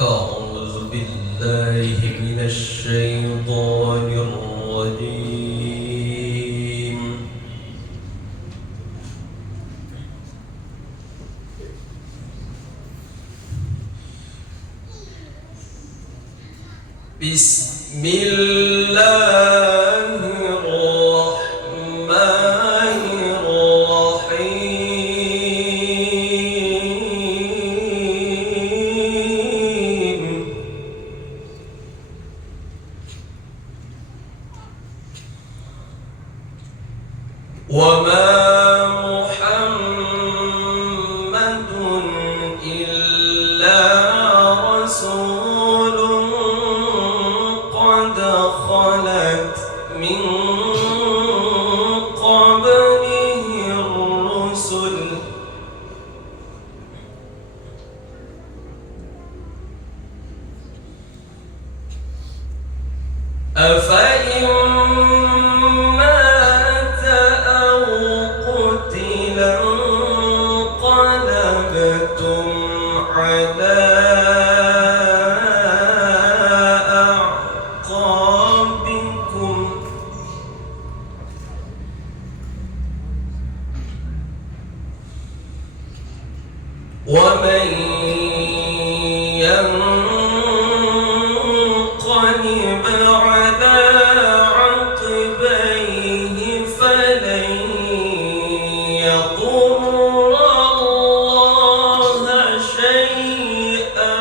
أعوذ بالله من الشيطان الرجيم. بسم الله الرحمن الرحيم. وما محمد إلا رسول قد خلت من قبله الرسل أفإن مات أو قتل انقلبتم على أعقابكم ومن ينقلب على عقبيه فلن يضر الله شيئا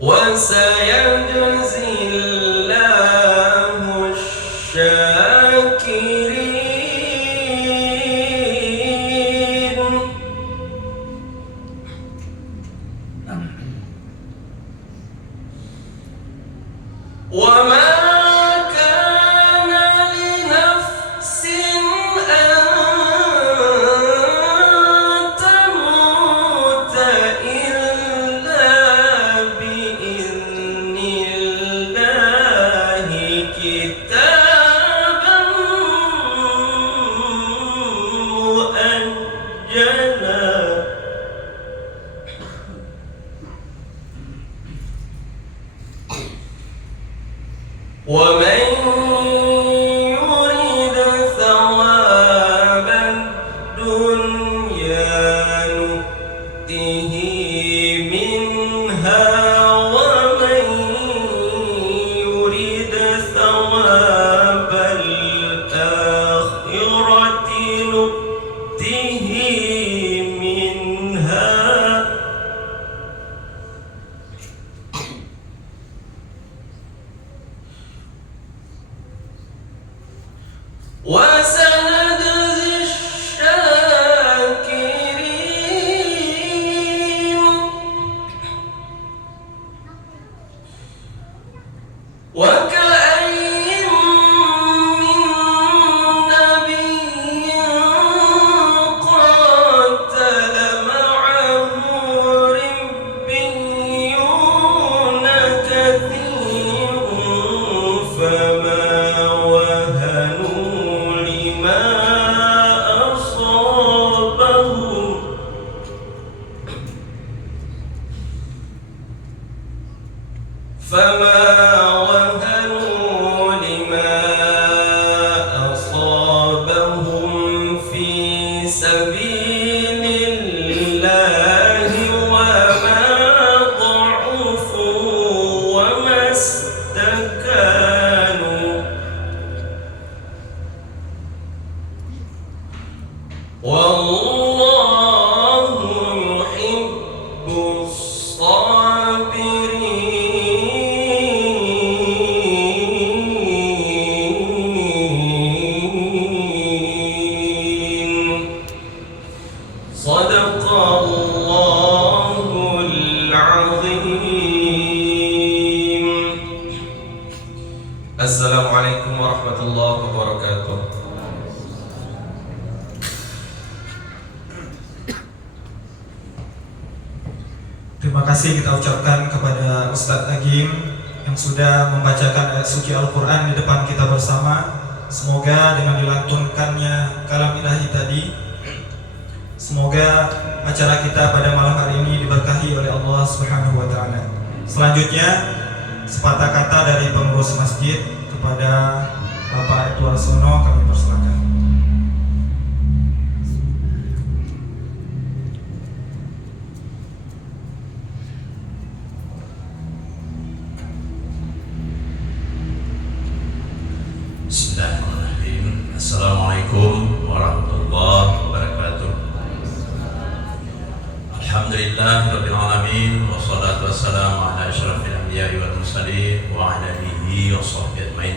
وسيجزي الله الشاكرين. وما كان لنفس أن تموت إلا بإذن الله كتابا مؤجلا. ومن يريد ثواب الدنيا نؤته منها ومن يريد ثواب الآخرة نؤته منها وسنجزي الشاكرين. وكأين من نبي قاتل معه ربيون كثير فما وهنوا لما أصابهم في سبيل الله وما ضعفوا وما استكانوا والله يحب الصابرين. صدق الله العظيم. السلام عليكم ورحمة الله وبركاته. Terima kasih kita ucapkan kepada Ustadz Agim yang sudah membacakan ayat suci Al-Quran di depan kita bersama. Semoga dengan dilantunkannya kalam ilahi tadi, semoga acara kita pada malam hari ini diberkahi oleh Allah Subhanahu wa Ta'ala. Selanjutnya, sepatah kata dari pengurus masjid kepada Bapak Aibtu Arsono kami persilakan. Bismillahirrahmanirrahim. Assalamualaikum warahmatullahi wabarakatuh. Alhamdulillahirabbil alamin wassalatu wassalamu ala asyrafil anbiya'i wal mursalin wa ala alihi wa sahbihi ajmain.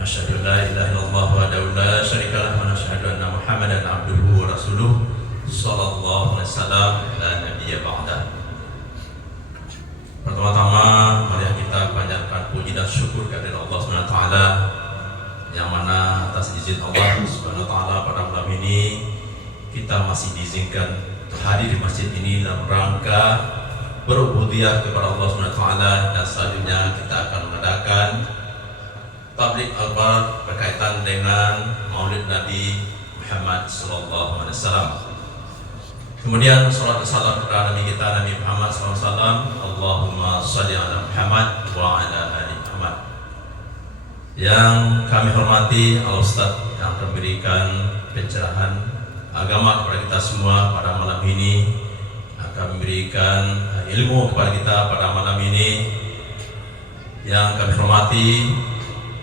Nasyhadu an la ilaha illallah wahdahu la syarika lahu wa nasyhadu anna Muhammadan abduhu wa rasuluh sallallahu alaihi wasallam la nabiyya ba'da. Pertama-tama mari kita panjatkan puji dan syukur kepada Allah Subhanahu wa taala yang mana atas izin Allah Subhanahu wa taala pada malam ini kita masih diizinkan hadir di masjid ini dalam rangka berubudiyah kepada Allah Subhanahu wa taala, dan selanjutnya kita akan mengadakan tabligh akbar berkaitan dengan Maulid Nabi Muhammad sallallahu alaihi wasallam. Kemudian salat dan salam kepada Nabi kita Nabi Muhammad sallallahu alaihi wasallam. Allahumma shalli ala Muhammad wa ala ali Muhammad. Yang kami hormati Al-Ustadz yang akan memberikan pencerahan agama kepada kita semua pada malam ini, akan memberikan ilmu kepada kita pada malam ini. Yang kami hormati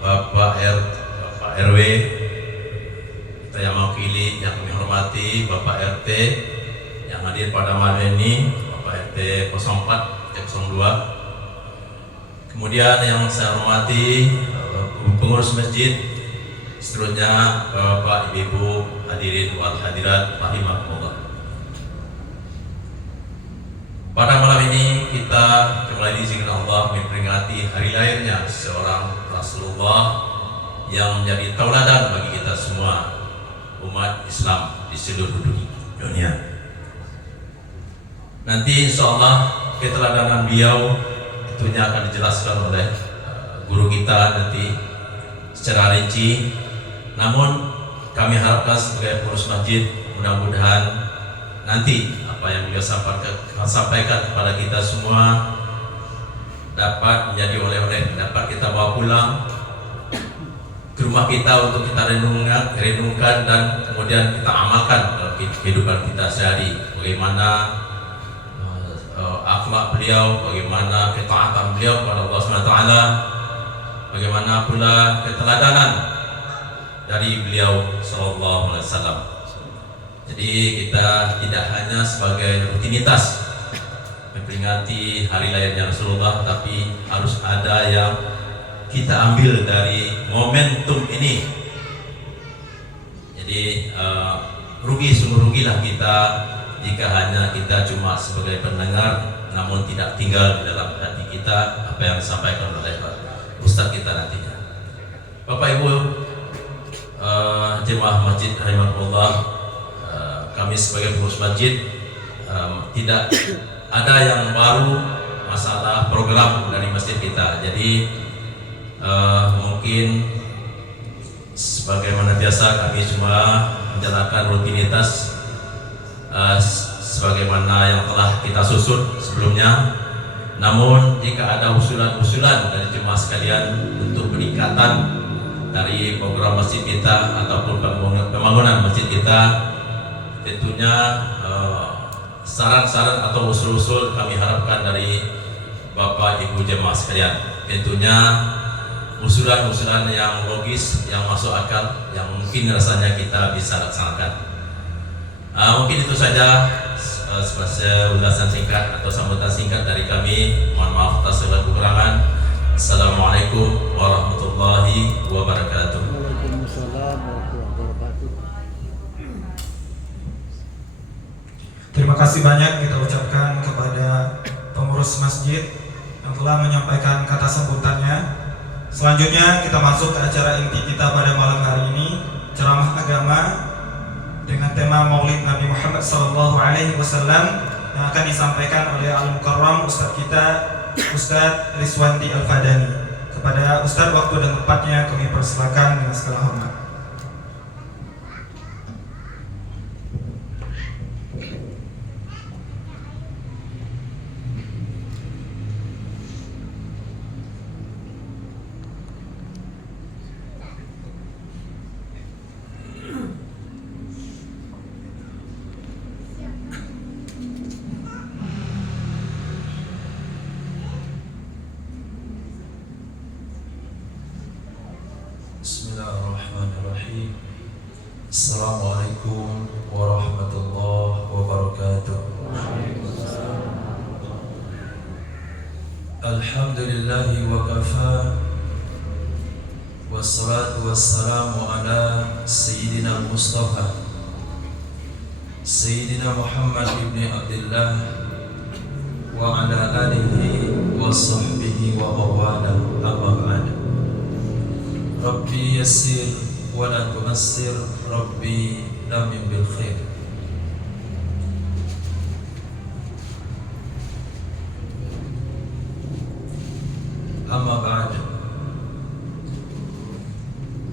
Bapak RW, kita yang mewakili, yang kami hormati Bapak RT yang hadir pada malam ini, Bapak RT 04, 02. Kemudian yang saya hormati pengurus masjid, seterusnya Bapak Ibu hadirin wal hadirat rahimakumullah. Pada malam ini kita kembali diizinkan Allah memperingati hari lahirnya seorang Rasulullah yang menjadi tauladan bagi kita semua umat Islam di seluruh dunia. Nanti insyaallah keteladanan beliau tentunya akan dijelaskan oleh guru kita nanti secara rinci. Namun kami harapkan sebagai pengurus masjid, mudah-mudahan nanti apa yang beliau sampaikan kepada kita semua dapat menjadi oleh-oleh, dapat kita bawa pulang ke rumah kita untuk kita renungkan dan kemudian kita amalkan dalam kehidupan kita sehari. Bagaimana akhlak beliau, bagaimana ketaatan beliau kepada Allah Subhanahu wa taala, bagaimana pula keteladanan dari beliau sallallahu alaihi wasallam. Jadi kita tidak hanya sebagai rutinitas memperingati hari lahirnya Rasulullah, tapi harus ada yang kita ambil dari momentum ini. Jadi sungguh rugilah kita jika hanya kita cuma sebagai pendengar namun tidak tinggal di dalam hati kita apa yang disampaikan oleh Ustadz kita nantinya. Bapak Ibu jemaah masjid rahimakumullah, kami sebagai pengurus masjid tidak ada yang baru masalah program dari masjid kita. Jadi mungkin sebagaimana biasa kami cuma menjalankan rutinitas sebagaimana yang telah kita susun sebelumnya. Namun jika ada usulan-usulan dari jemaah sekalian untuk peningkatan dari program masjid kita ataupun pembangunan masjid kita, tentunya saran-saran atau usul-usul kami harapkan dari Bapak Ibu jemaah sekalian. Tentunya usulan-usulan yang logis, yang masuk akal, yang mungkin rasanya kita bisa laksanakan. Mungkin itu saja sebagai ulasan singkat atau sambutan singkat dari kami. Mohon maaf atas segala kekurangan. Assalamualaikum warahmatullahi wabarakatuh. Waalaikumsalam warahmatullahi wabarakatuh. Terima kasih banyak kita ucapkan kepada pengurus masjid yang telah menyampaikan kata sambutannya. Selanjutnya kita masuk ke acara inti kita pada malam hari ini, ceramah agama dengan tema Maulid Nabi Muhammad SAW yang akan disampaikan oleh Al-Mukarram Ustadz kita, Ustadz Rizwanti Al-Fadani. Kepada Ustadz waktu dan tempatnya kami persilakan dengan segala hormat. Bismillahirrahmanirrahim. Assalamualaikum warahmatullahi wabarakatuh. Alhamdulillahi wa kafa. Wassalatu wassalamu ala Sayyidina Mustafa Sayyidina Muhammad ibn Abdullah wa ala alihi wa sahbihi wa mawala, amma ba'd. Rabbi yassir wa la tu'assir, Rabbi lamin bil khair. Amma ba'd.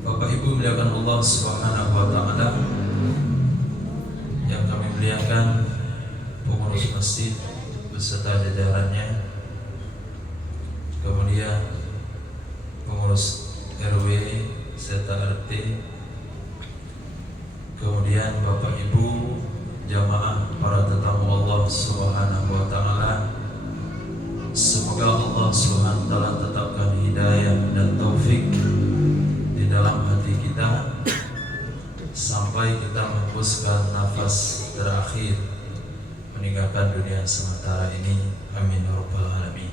Bapak Ibu muliakan Allah Subhanahu wa taala, yang kami muliakan pengurus masjid beserta jajarannya, kemudian pengurus RW serta RT, kemudian Bapak Ibu jamaah para tetamu Allah Subhanahu wa taala. Semoga Allah Subhanahu wa taala tetapkan hidayah dan taufik di dalam hati kita sampai kita menghembuskan nafas terakhir meninggalkan dunia sementara ini. Amin ya rabbal alamin.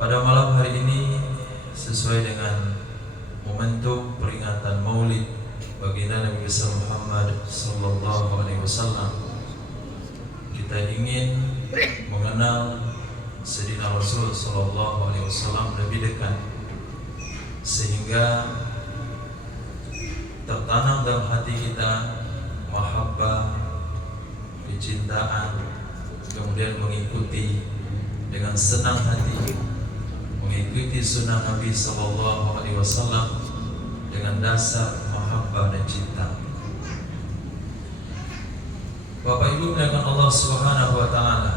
Pada malam hari ini, sesuai dengan momentum peringatan Maulid baginda Nabi besar Muhammad sallallahu alaihi wasallam, kita ingin mengenal Sayyidina Rasul sallallahu alaihi wasallam lebih dekat, sehingga tertanam dalam hati kita mahabbah, kecintaan, kemudian mengikuti dengan senang hati, mengikuti sunnah Nabi Sallallahu Alaihi Wasallam dengan dasar mahabbah dan cinta. Bapak Ibu muliakan Allah Subhanahu Wa Taala,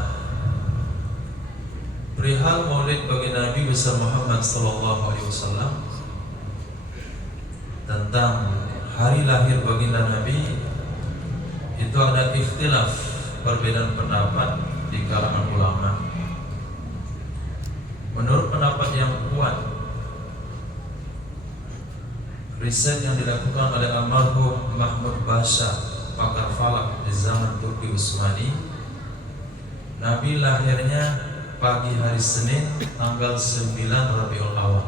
perihal Maulid baginda Nabi besar Muhammad Sallallahu Alaihi Wasallam, tentang hari lahir baginda Nabi, itu ada ikhtilaf, perbedaan pendapat di kalangan ulama. Menurut pendapat yang kuat, riset yang dilakukan oleh almarhum Mahmud Basha, pakar falak di zaman Turki Utsmani, Nabi lahirnya pagi hari Senin tanggal 9 Rabiul Awal.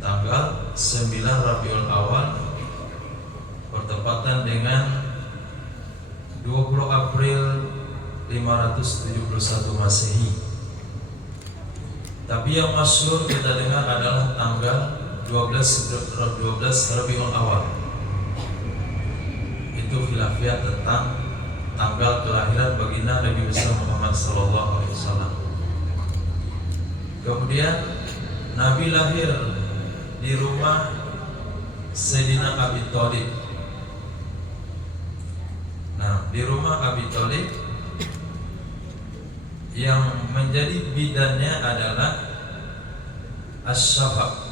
Tanggal 9 Rabiul Awal bertepatan dengan 20 April 571 Masehi. Tapi yang masyhur kita dengar adalah tanggal 12 Rabiul Awal. Itu khilafiyah tentang tanggal kelahiran baginda Nabi besar Muhammad sallallahu alaihi wasallam. Kemudian Nabi lahir di rumah Sayyidina Abi Thalib. Nah, di rumah Abi Thalib yang menjadi bidannya adalah Asy-Syafa'.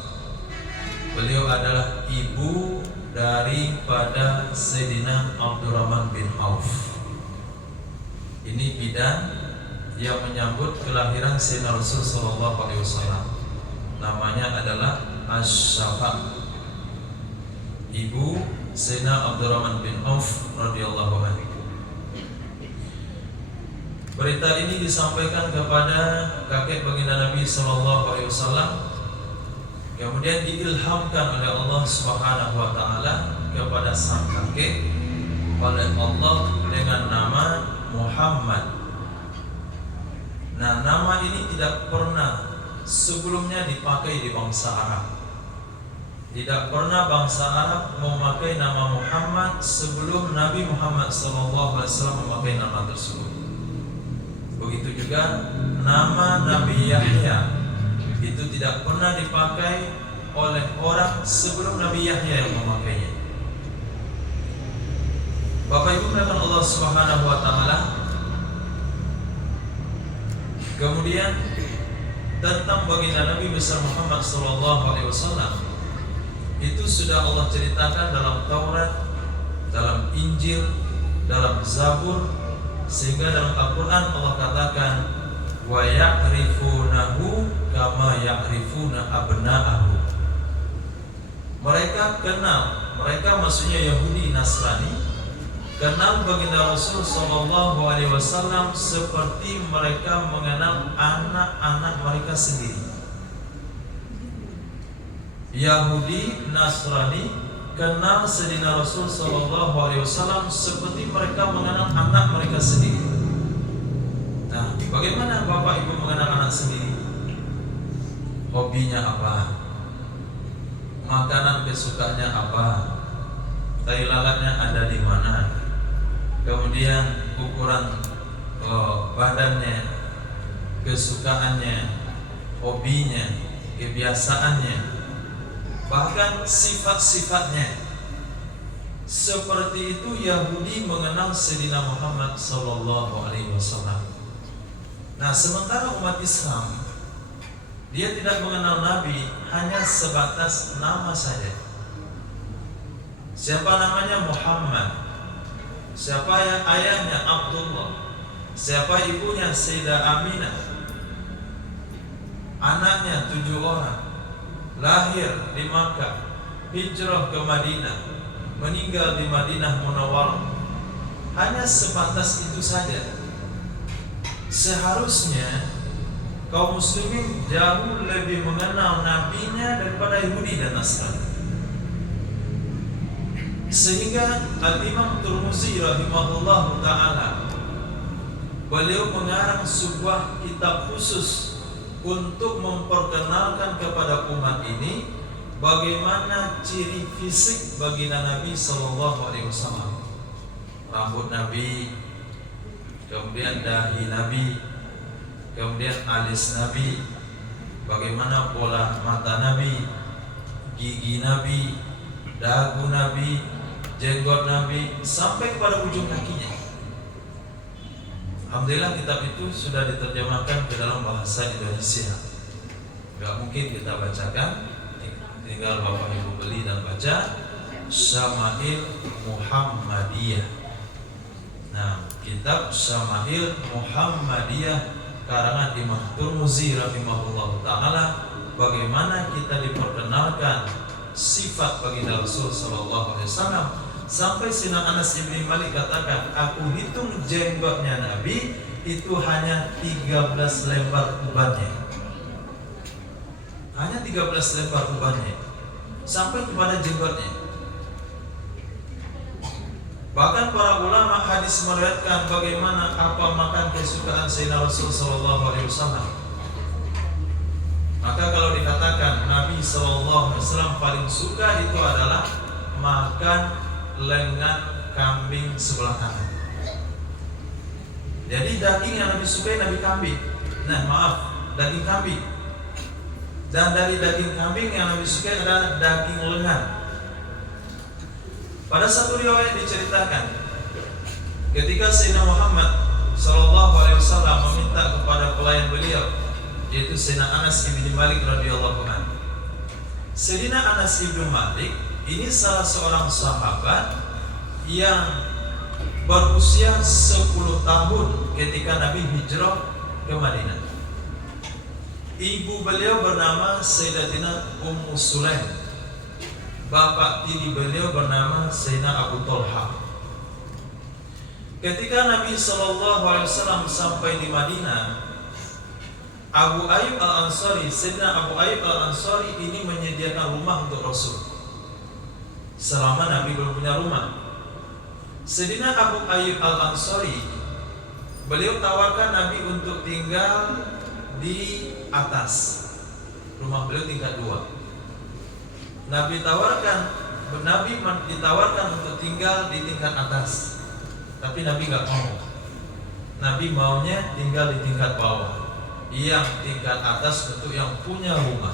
Beliau adalah ibu daripada Sayyidina Abdurrahman bin Auf. Ini bidan yang menyambut kelahiran Sayyidina Rasul sallallahu alaihi wasallam. Namanya adalah Asy-Syafa', ibu Sayyidina Abdurrahman bin Auf radhiyallahu anhu. Berita ini disampaikan kepada kakek baginda Nabi sallallahu alaihi wasallam, kemudian diilhamkan oleh Allah Subhanahu wa taala kepada sang kakek oleh Allah dengan nama Muhammad. Nah, nama ini tidak pernah sebelumnya dipakai di bangsa Arab. tidak pernah bangsa Arab memakai nama Muhammad sebelum Nabi Muhammad SAW memakai nama tersebut. Begitu juga nama Nabi Yahya itu tidak pernah dipakai oleh orang sebelum Nabi Yahya yang memakainya. Bapak Ibu melakukan Allah Subhanahu wa taala. Kemudian tentang baginda Nabi besar Muhammad SAW itu sudah Allah ceritakan dalam Taurat, dalam Injil, dalam Zabur, sehingga dalam Al-Quran Allah katakan wa ya'rifunahu kama ya'rifuna abna'ahu. Mereka kenal, mereka maksudnya Yahudi Nasrani, kenal baginda Rasul SAW seperti mereka mengenal anak-anak mereka sendiri. Yahudi Nasrani kenal Sayyidina Rasul SAW seperti mereka mengenal anak mereka sendiri. Nah, bagaimana Bapak Ibu mengenal anak sendiri? Hobinya apa? Makanan kesukaannya apa? Tai lalatnya ada di mana? Kemudian ukuran badannya, kesukaannya, hobinya, kebiasaannya, bahkan sifat-sifatnya. Seperti itu Yahudi mengenal Sayyidina Muhammad SAW. Nah, sementara umat Islam dia tidak mengenal Nabi, hanya sebatas nama saja. Siapa namanya? Muhammad. Siapa ayahnya? Abdullah. Siapa ibunya? Sayyidah Aminah. Anaknya 7 orang. Lahir di Makkah, hijrah ke Madinah, meninggal di Madinah Munawwarah. Hanya sebatas itu saja. Seharusnya kaum muslimin jauh lebih mengenal nabinya daripada Yahudi dan Nasrani. Sehingga Al-Imam Tirmizi rahimahullah ta'ala beliau mengarang sebuah kitab khusus untuk memperkenalkan kepada umat ini bagaimana ciri fisik baginda Nabi SAW. Rambut Nabi, kemudian dahi Nabi, kemudian alis Nabi, bagaimana pola mata Nabi, gigi Nabi, dagu Nabi, jenggot Nabi, sampai kepada ujung kakinya. Alhamdulillah kitab itu sudah diterjemahkan ke dalam bahasa Indonesia. Gak mungkin kita bacakan, tinggal Bapak Ibu beli dan baca Syama'il Muhammadiyah. Nah, kitab Syama'il Muhammadiyah karangan Imam Tirmizi rahimahullah ta'ala, bagaimana kita diperkenalkan sifat baginda Rasul sallallahu alaihi wasallam, sampai Sayyidina Anas bin Malik katakan, aku hitung jenggotnya Nabi itu hanya 13 lembar ubannya. Hanya 13 lembar ubannya sampai kepada jenggotnya. Bahkan para ulama hadis meriwayatkan bagaimana apa makan kesukaan Sayyidina Rasul sallallahu alaihi wasallam. Maka kalau dikatakan Nabi sallallahu alaihi wasallam paling suka itu adalah makan lengan kambing sebelah kanan. Jadi daging yang Nabi sukai Nabi kambing. Daging kambing. Dan dari daging kambing yang Nabi sukai adalah daging lengan. Pada satu riwayat diceritakan ketika Sayyidina Muhammad sallallahu alaihi wasallam meminta kepada pelayan beliau, yaitu Sayyidina Anas bin Malik radhiyallahu anhu. Sayyidina Anas bin Malik ini salah seorang sahabat yang berusia 10 tahun ketika Nabi hijrah ke Madinah. Ibu beliau bernama Sayyidatina Ummu Sulaim. Bapak tiri beliau bernama Sayyidina Abu Talha. Ketika Nabi SAW sampai di Madinah, Abu Ayyub Al-Ansari, Sayyidina Abu Ayyub Al-Ansari ini menyediakan rumah untuk Rasul selama Nabi belum punya rumah. Sayyidina Abu Ayyub Al-Ansari, beliau tawarkan Nabi untuk tinggal di atas. Rumah beliau tingkat 2. Nabi ditawarkan untuk tinggal di tingkat atas, tapi Nabi nggak mau. Nabi maunya tinggal di tingkat bawah. Yang tingkat atas untuk yang punya rumah.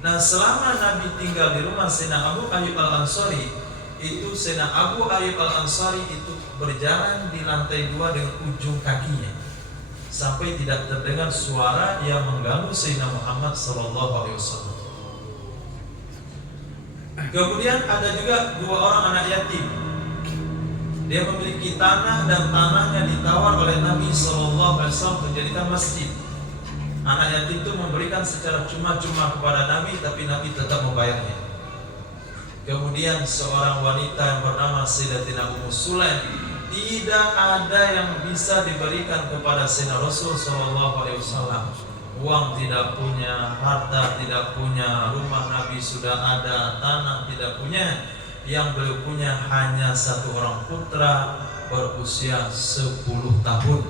Nah, selama Nabi tinggal di rumah Sayyidina Abu Ayyub Al-Ansari, itu Sayyidina Abu Ayyub Al-Ansari itu berjalan di lantai 2 dengan ujung kakinya sampai tidak terdengar suara yang mengganggu Sayyidina Muhammad SAW. Kemudian ada juga 2 orang anak yatim. Dia memiliki tanah dan tanahnya ditawar oleh Nabi SAW menjadikan masjid. Anak yatim itu memberikan secara cuma-cuma kepada Nabi, tapi Nabi tetap membayarnya. Kemudian seorang wanita yang bernama Sayyidatina Ummu Sulaim, tidak ada yang bisa diberikan kepada Sayyidina Rasul SAW. Uang tidak punya, harta tidak punya, rumah Nabi sudah ada, tanah tidak punya. Yang beliau punya hanya 1 orang putra berusia 10 tahun.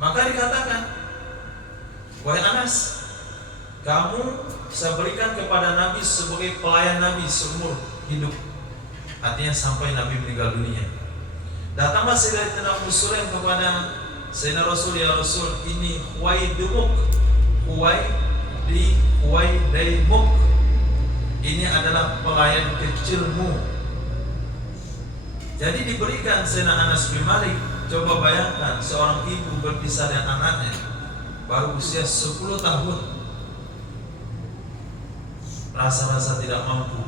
Maka dikatakan, wahai Anas, kamu saya berikan kepada Nabi sebagai pelayan Nabi seumur hidup. Artinya sampai Nabi meninggal dunia. Datanglah Sayyidatina Ummu Sulaim kepada Sayyidina Rasul, ya Rasul, ini Huwaidimuk, Huwaidaimuk, ini adalah pelayan kecilmu. Jadi diberikan Sayyidina Anas bin Malik. Coba bayangkan seorang ibu berpisah dengan anaknya baru usia 10 tahun, rasa-rasa tidak mampu,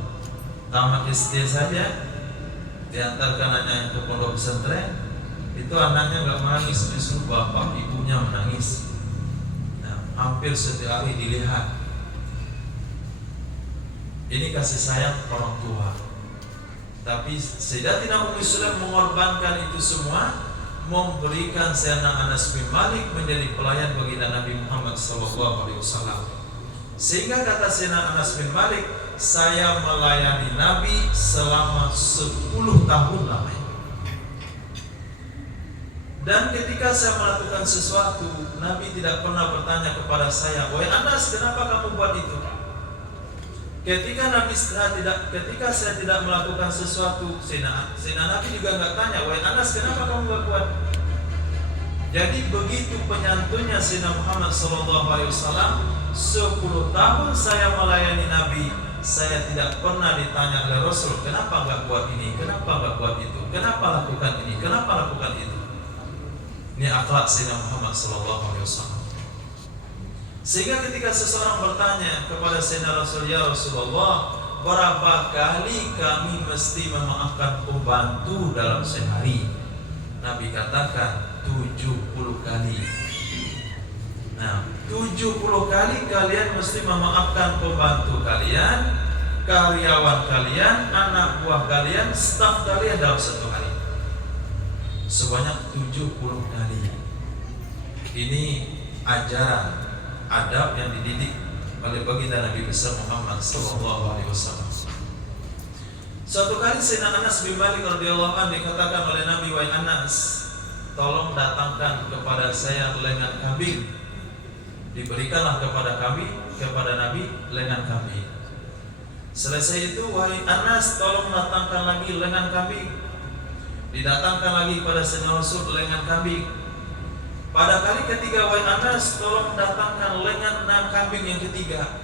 tamat SD saja, diantarkan anaknya ke pondok pesantren, itu anaknya nggak menangis, justru bapak ibunya menangis. Nah, hampir setiap hari dilihat. Ini kasih sayang orang tua. Tapi Sayyidatina Ummu Sulaim mengorbankan itu semua, memberikan Sayyidina Anas bin Malik menjadi pelayan bagi Nabi Muhammad SAW. Sehingga kata Sayyidina Anas bin Malik, saya melayani Nabi selama 10 tahun lamanya. Dan ketika saya melakukan sesuatu, Nabi tidak pernah bertanya kepada saya, wahai Anas, kenapa kamu buat itu? Ketika saya tidak melakukan sesuatu, Sayyidina Nabi juga nggak tanya, wahai Anas, kenapa kamu nggak buat? Jadi begitu penyantunya Sayyidina Muhammad SAW, 10 tahun saya melayani Nabi, saya tidak pernah ditanya oleh Rasul, kenapa nggak buat ini, kenapa nggak buat itu, kenapa lakukan ini, kenapa lakukan itu. Ini akhlak Sayyidina Muhammad SAW. Sehingga ketika seseorang bertanya kepada Sayyidina Rasul, ya Rasulullah, berapa kali kami mesti memaafkan pembantu dalam sehari? Nabi katakan 70 kali. Nah, 70 kali kalian mesti memaafkan pembantu kalian, karyawan kalian, anak buah kalian, staf kalian dalam 1 hari. Sebanyak 70 kali. Ini ajaran adab yang dididik oleh baginda Nabi besar Muhammad SAW. Suatu kali Sayyidina Anas bin Malik radhiyallahu anhu dikatakan oleh Nabi, wahai Anas, tolong datangkan kepada saya lengan kambing. Diberikanlah kepada Nabi lengan kambing. Selesai itu, wahai Anas, tolong datangkan lagi lengan kambing. Didatangkan lagi pada Sayyidina Rasul lengan kambing. Pada kali ketiga, wahai Anas, tolong datangkan lengan kambing yang ketiga.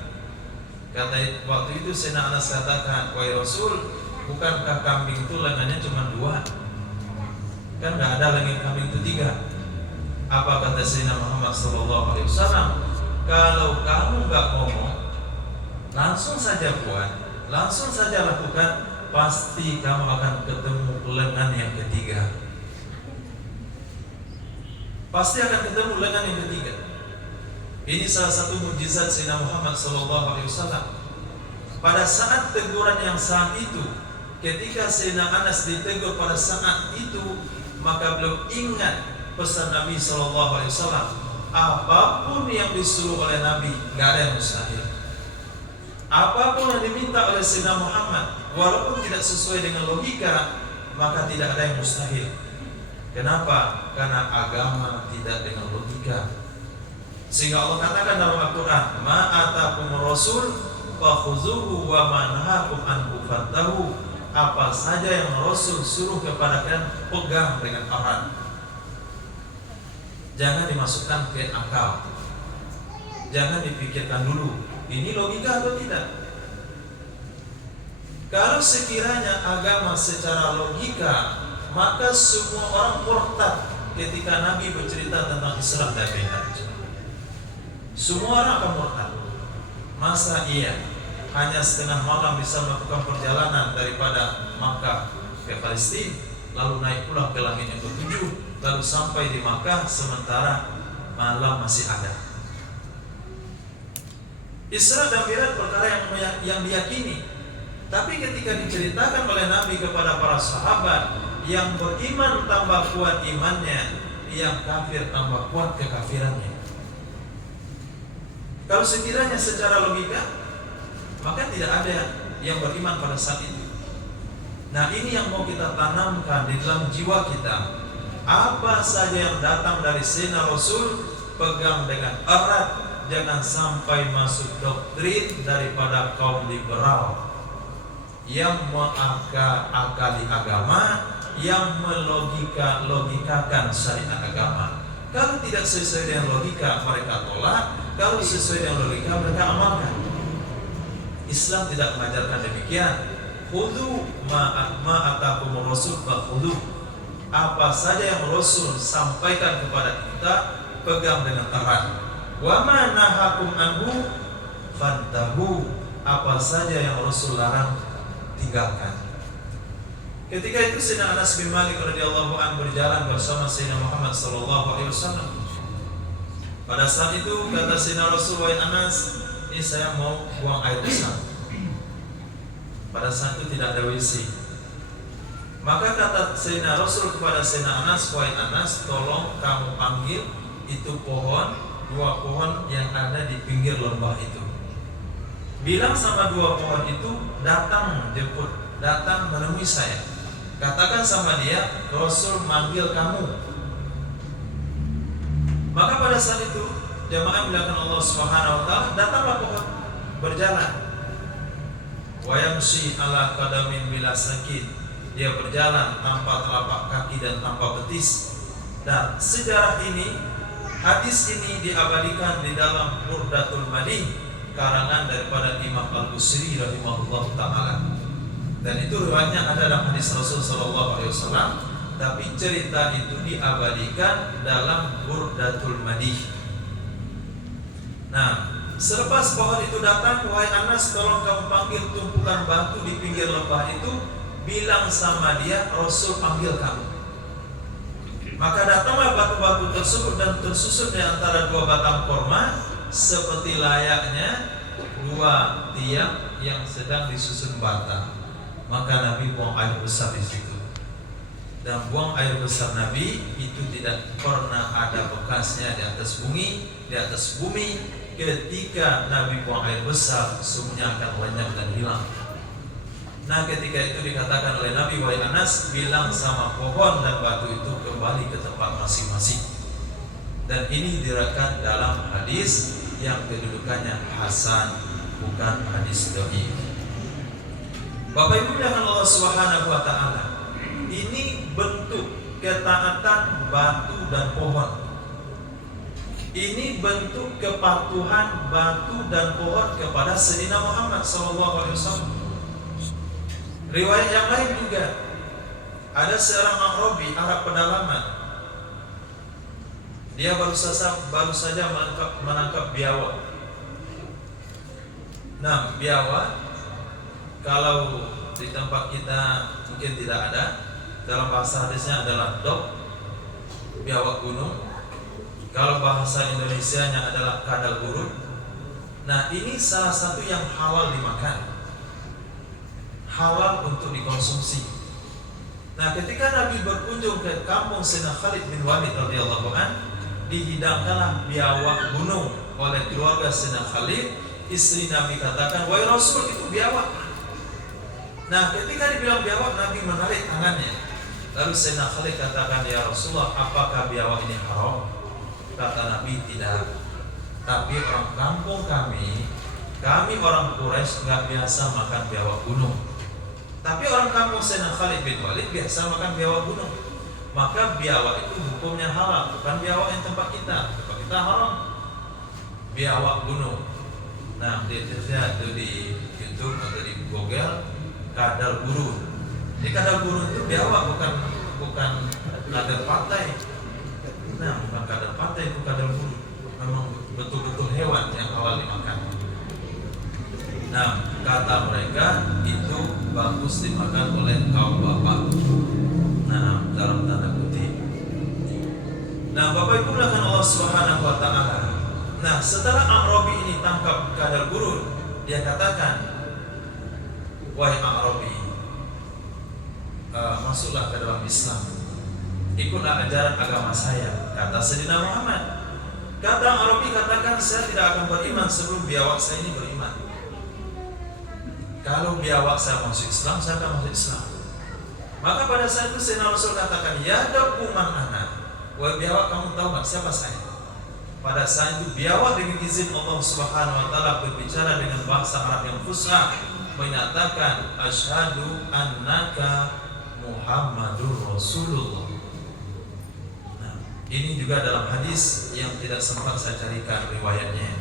Kata waktu itu Sayyidina Anas katakan, wahai Rasul, bukankah kambing itu lengannya cuma 2? Kan nggak ada lengan kambing itu 3. Apa kata Sayyidina Muhammad SAW? Kalau kamu nggak ngomong, langsung saja buat, langsung saja lakukan, pasti kamu akan ketemu lengan yang ketiga. Pasti akan ketemu lengan yang ketiga. Ini salah satu mukjizat Sayyidina Muhammad SAW. Pada saat teguran yang saat itu, ketika Sayyidina Anas ditegur pada saat itu, maka beliau ingat pesan Nabi SAW. Apapun yang disuruh oleh Nabi, nggak ada yang mustahil. Apapun yang diminta oleh Sayyidina Muhammad, walaupun tidak sesuai dengan logika, maka tidak ada yang mustahil. Kenapa? Karena agama tidak dengan logika. Sehingga Allah katakan dalam Al-Quran, ma'atakum rasul fakhuzuhu wa ma nahakum anhu fantahu. Apa saja yang Rasul suruh kepada kalian, pegang dengan erat. Jangan dimasukkan ke akal. Jangan dipikirkan dulu, ini logika atau tidak. Kalau sekiranya agama secara logika, maka semua orang murtad ketika Nabi bercerita tentang Isra dan Mi'raj. Semua orang akan murtad. Masa iya hanya setengah malam bisa melakukan perjalanan daripada Makkah ke Palestina, lalu naik pulang ke langit yang ketujuh, lalu sampai di Makkah sementara malam masih ada. Isra dan Mi'raj perkara yang diyakini. Tapi ketika diceritakan oleh Nabi kepada para sahabat, yang beriman tambah kuat imannya, yang kafir tambah kuat kekafirannya. Kalau sekiranya secara logika, maka tidak ada yang beriman pada saat itu. Nah, ini yang mau kita tanamkan di dalam jiwa kita. Apa saja yang datang dari Sayyidina Rasul, pegang dengan erat. Jangan sampai masuk doktrin daripada kaum liberal yang mengakali agama, yang melogikakan syariat agama. Kalau tidak sesuai dengan logika, mereka tolak. Kalau sesuai dengan logika, mereka amalkan. Islam tidak mengajarkan demikian. Khudhu ma'atakumur rasul fakhudhu. Apa saja yang Rasul sampaikan kepada kita, pegang dengan erat. Wa ma nahakum anhu fantahu. Apa saja yang Rasul larang, tinggalkan. Ketika itu Sayyidina Anas bin Malik radhiyallahu anhu berjalan bersama Sayyidina Muhammad sallallahu alaihi wasallam. Pada saat itu kata Sayyidina Rasul, "Wahai Anas, ini saya mau buang air besar." Pada saat itu tidak ada WC. Maka kata Sayyidina Rasul kepada Sayyidina Anas, "Wahai Anas, tolong kamu panggil itu pohon, 2 pohon yang ada di pinggir lembah itu. Bilang sama 2 pohon itu datang menemui saya. Katakan sama dia, Rasul manggil kamu." Maka pada saat itu jamaah melakukan Allah Subhanahu wa taala, datanglah pohon berjalan. Wa yamshi ala qadamin bila sakin. Dia berjalan tanpa telapak kaki dan tanpa betis. Dan sejarah ini, hadis ini diabadikan di dalam Burdatul Madih, karangan daripada Imam Al-Busiri rahimahullah ta'ala. Dan itu riwayatnya ada dalam hadis Rasul sallallahu alaihi wasallam, tapi cerita itu diabadikan dalam Burdatul Madih. Nah, selepas pohon itu datang, "Wahai Anas, tolong kamu panggil tumpukan batu di pinggir lembah itu, bilang sama dia, Rasul panggil kamu." Maka datanglah batu-batu tersebut dan tersusun di antara 2 batang korma, seperti layaknya 2 tiang yang sedang disusun bata. Maka Nabi buang air besar di situ. Dan buang air besar Nabi itu tidak pernah ada bekasnya di atas bumi. Ketika Nabi buang air besar, semuanya akan lenyap dan hilang. Nah, ketika itu dikatakan oleh Nabi, "Wahai Anas, bilang sama pohon dan batu itu kembali ke tempat masing-masing." Dan ini diriwayatkan dalam hadis yang kedudukannya hasan, bukan hadis dhaif. Bapak Ibu yang Allah Subhanahu wa taala, ini bentuk ketaatan batu dan pohon. Ini bentuk kepatuhan batu dan pohon kepada Sayyidina Muhammad SAW. Riwayat yang lain juga, ada seorang Arabi, Arab pedalaman. Dia baru saja menangkap biawak. Nah, biawak kalau di tempat kita mungkin tidak ada. Dalam bahasa hadisnya adalah dog, biawak gunung. Kalau bahasa Indonesianya adalah kadal gurun. Nah, ini salah satu yang halal dimakan, halal untuk dikonsumsi. Nah, ketika Nabi berkunjung ke kampung Sayyidina Khalid bin Walid radhiyallahu an, dihidangkanlah biawak gunung oleh keluarga Sayyidina Khalid. Istri Nabi katakan, "Wahai Rasul, itu biawak." Nah, ketika dibilang biawak, Nabi menarik tangannya. Lalu Sayyidina Khalid katakan, "Ya Rasulullah, apakah biawak ini haram?" Kata Nabi, "Tidak. Tapi orang kampung kami Kami orang Quraisy nggak biasa makan biawak gunung, tapi orang kampung Sayyidina Khalid bin Walid biasa makan biawak gunung. Maka biawak itu hukumnya halal, bukan biawak yang tempat kita haram. Biawak gunung. Nah, lihatnya itu di YouTube atau di Google, kadal gurun. Di kadal gurun itu biawak, bukan kadal pantai. Nah, bukan kadal pantai, itu kadal gurun. Memang betul-betul hewan yang halal dimakan. Nah, kata mereka itu bagus dimakan oleh kaum bapak. Nah, dalam tanda kutip. Nah, Bapak Ibu mulakan Allah Subhanahu wa taala. Nah, setelah A'rabi ini tangkap kadal gurun, dia katakan, "Wahai A'rabi, masuklah ke dalam Islam. Ikutlah ajaran agama saya," kata Sayyidina Muhammad. Kata A'rabi, katakan, "Saya tidak akan beriman sebelum biawak saya ini beriman. Kalau biawak saya masuk Islam, saya akan masuk Islam." Maka pada saat itu Sayyidina Rasul katakan, "Ya dabbu man ana." Wahai biawak, kamu tahu nggak siapa saya? Pada saat itu biawak dengan izin Allah Subhanahu wa taala berbicara dengan bahasa Arab yang fusha, menyatakan, "Asyhadu annaka Muhammadur Rasulullah." Nah, ini juga dalam hadis yang tidak sempat saya carikan riwayatnya.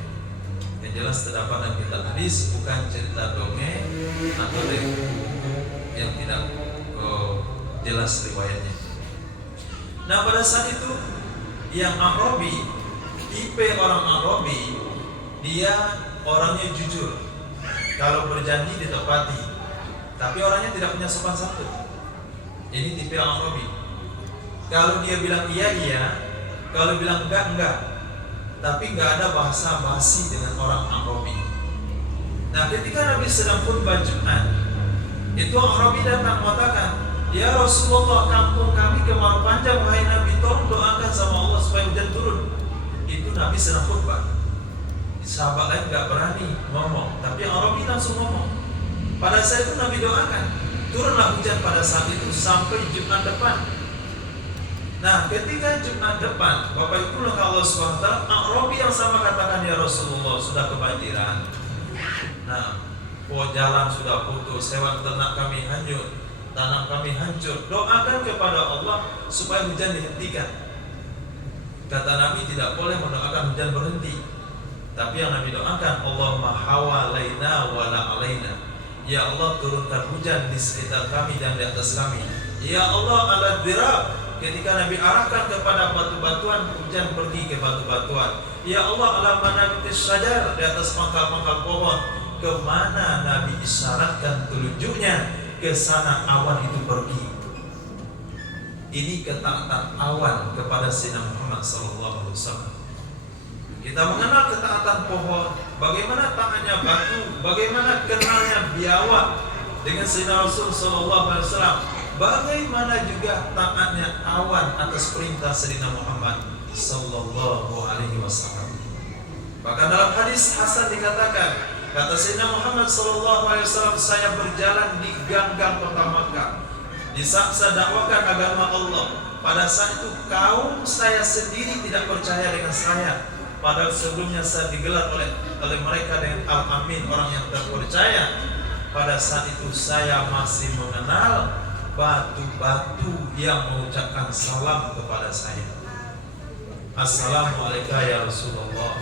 Yang jelas terdapat dalam kitab hadis, bukan cerita dongeng atau dari yang tidak jelas riwayatnya. Nah, pada saat itu yang A'rabi, tipe orang A'rabi, dia orangnya jujur. Kalau berjanji ditepati, tapi orangnya tidak punya sopan santun. Ini tipe orang A'rabi. Kalau dia bilang iya, kalau bilang enggak. Tapi enggak ada bahasa basi dengan orang A'rabi. Nah, ketika Nabi sedang khutbah Jumat, itu A'rabi datang mengatakan, "Ya Rasulullah, kampung kami kemarau panjang, wahai Nabi, tolong doakan sama Allah supaya hujan turun." Itu Nabi sedang khutbah. Sahabat lain nggak berani ngomong, tapi A'rabi langsung ngomong. Pada saat itu Nabi doakan, turunlah hujan pada saat itu sampai Jumat depan. Nah, ketika Jumat depan, Bapak Ibu Allah SWT, A'rabi yang sama katakan, "Ya Rasulullah, sudah kebanjiran. Nah, jalan sudah putus, hewan ternak kami hanyut, tanam kami hancur. Doakan kepada Allah supaya hujan dihentikan." Kata Nabi, tidak boleh mendoakan hujan berhenti. Tapi yang Nabi doakan, "Allahumma hawalaina wa la alaina." Ya Allah, turunkan hujan di sekitar kami dan di atas kami. Ya Allah, ala dirab. Ketika Nabi arahkan kepada batu-batuan, hujan pergi ke batu-batuan. Ya Allah, ala manabitis syajar, di atas pangkal-pangkal pohon. Kemana Nabi isyaratkan telunjuknya, ke sana awan itu pergi. Ini ketaatan awan kepada Sayyidina Muhammad SAW. Kita mengenal ketaatan pohon, bagaimana taatnya batu, bagaimana kenalnya biawak dengan Sayyidina Rasul SAW. Bagaimana juga taatnya awan atas perintah Sayyidina Muhammad SAW. Bahkan dalam hadis Hasan dikatakan, kata Sayyidina Muhammad SAW, "Saya berjalan di gang-gang kota Makkah, di saat saya dakwakan agama Allah. Pada saat itu kaum saya sendiri tidak percaya dengan saya. Padahal sebelumnya saya digelar oleh mereka dengan Al-Amin, orang yang terpercaya. Pada saat itu saya masih mengenal batu-batu yang mengucapkan salam kepada saya. Assalamualaikum ya Rasulullah.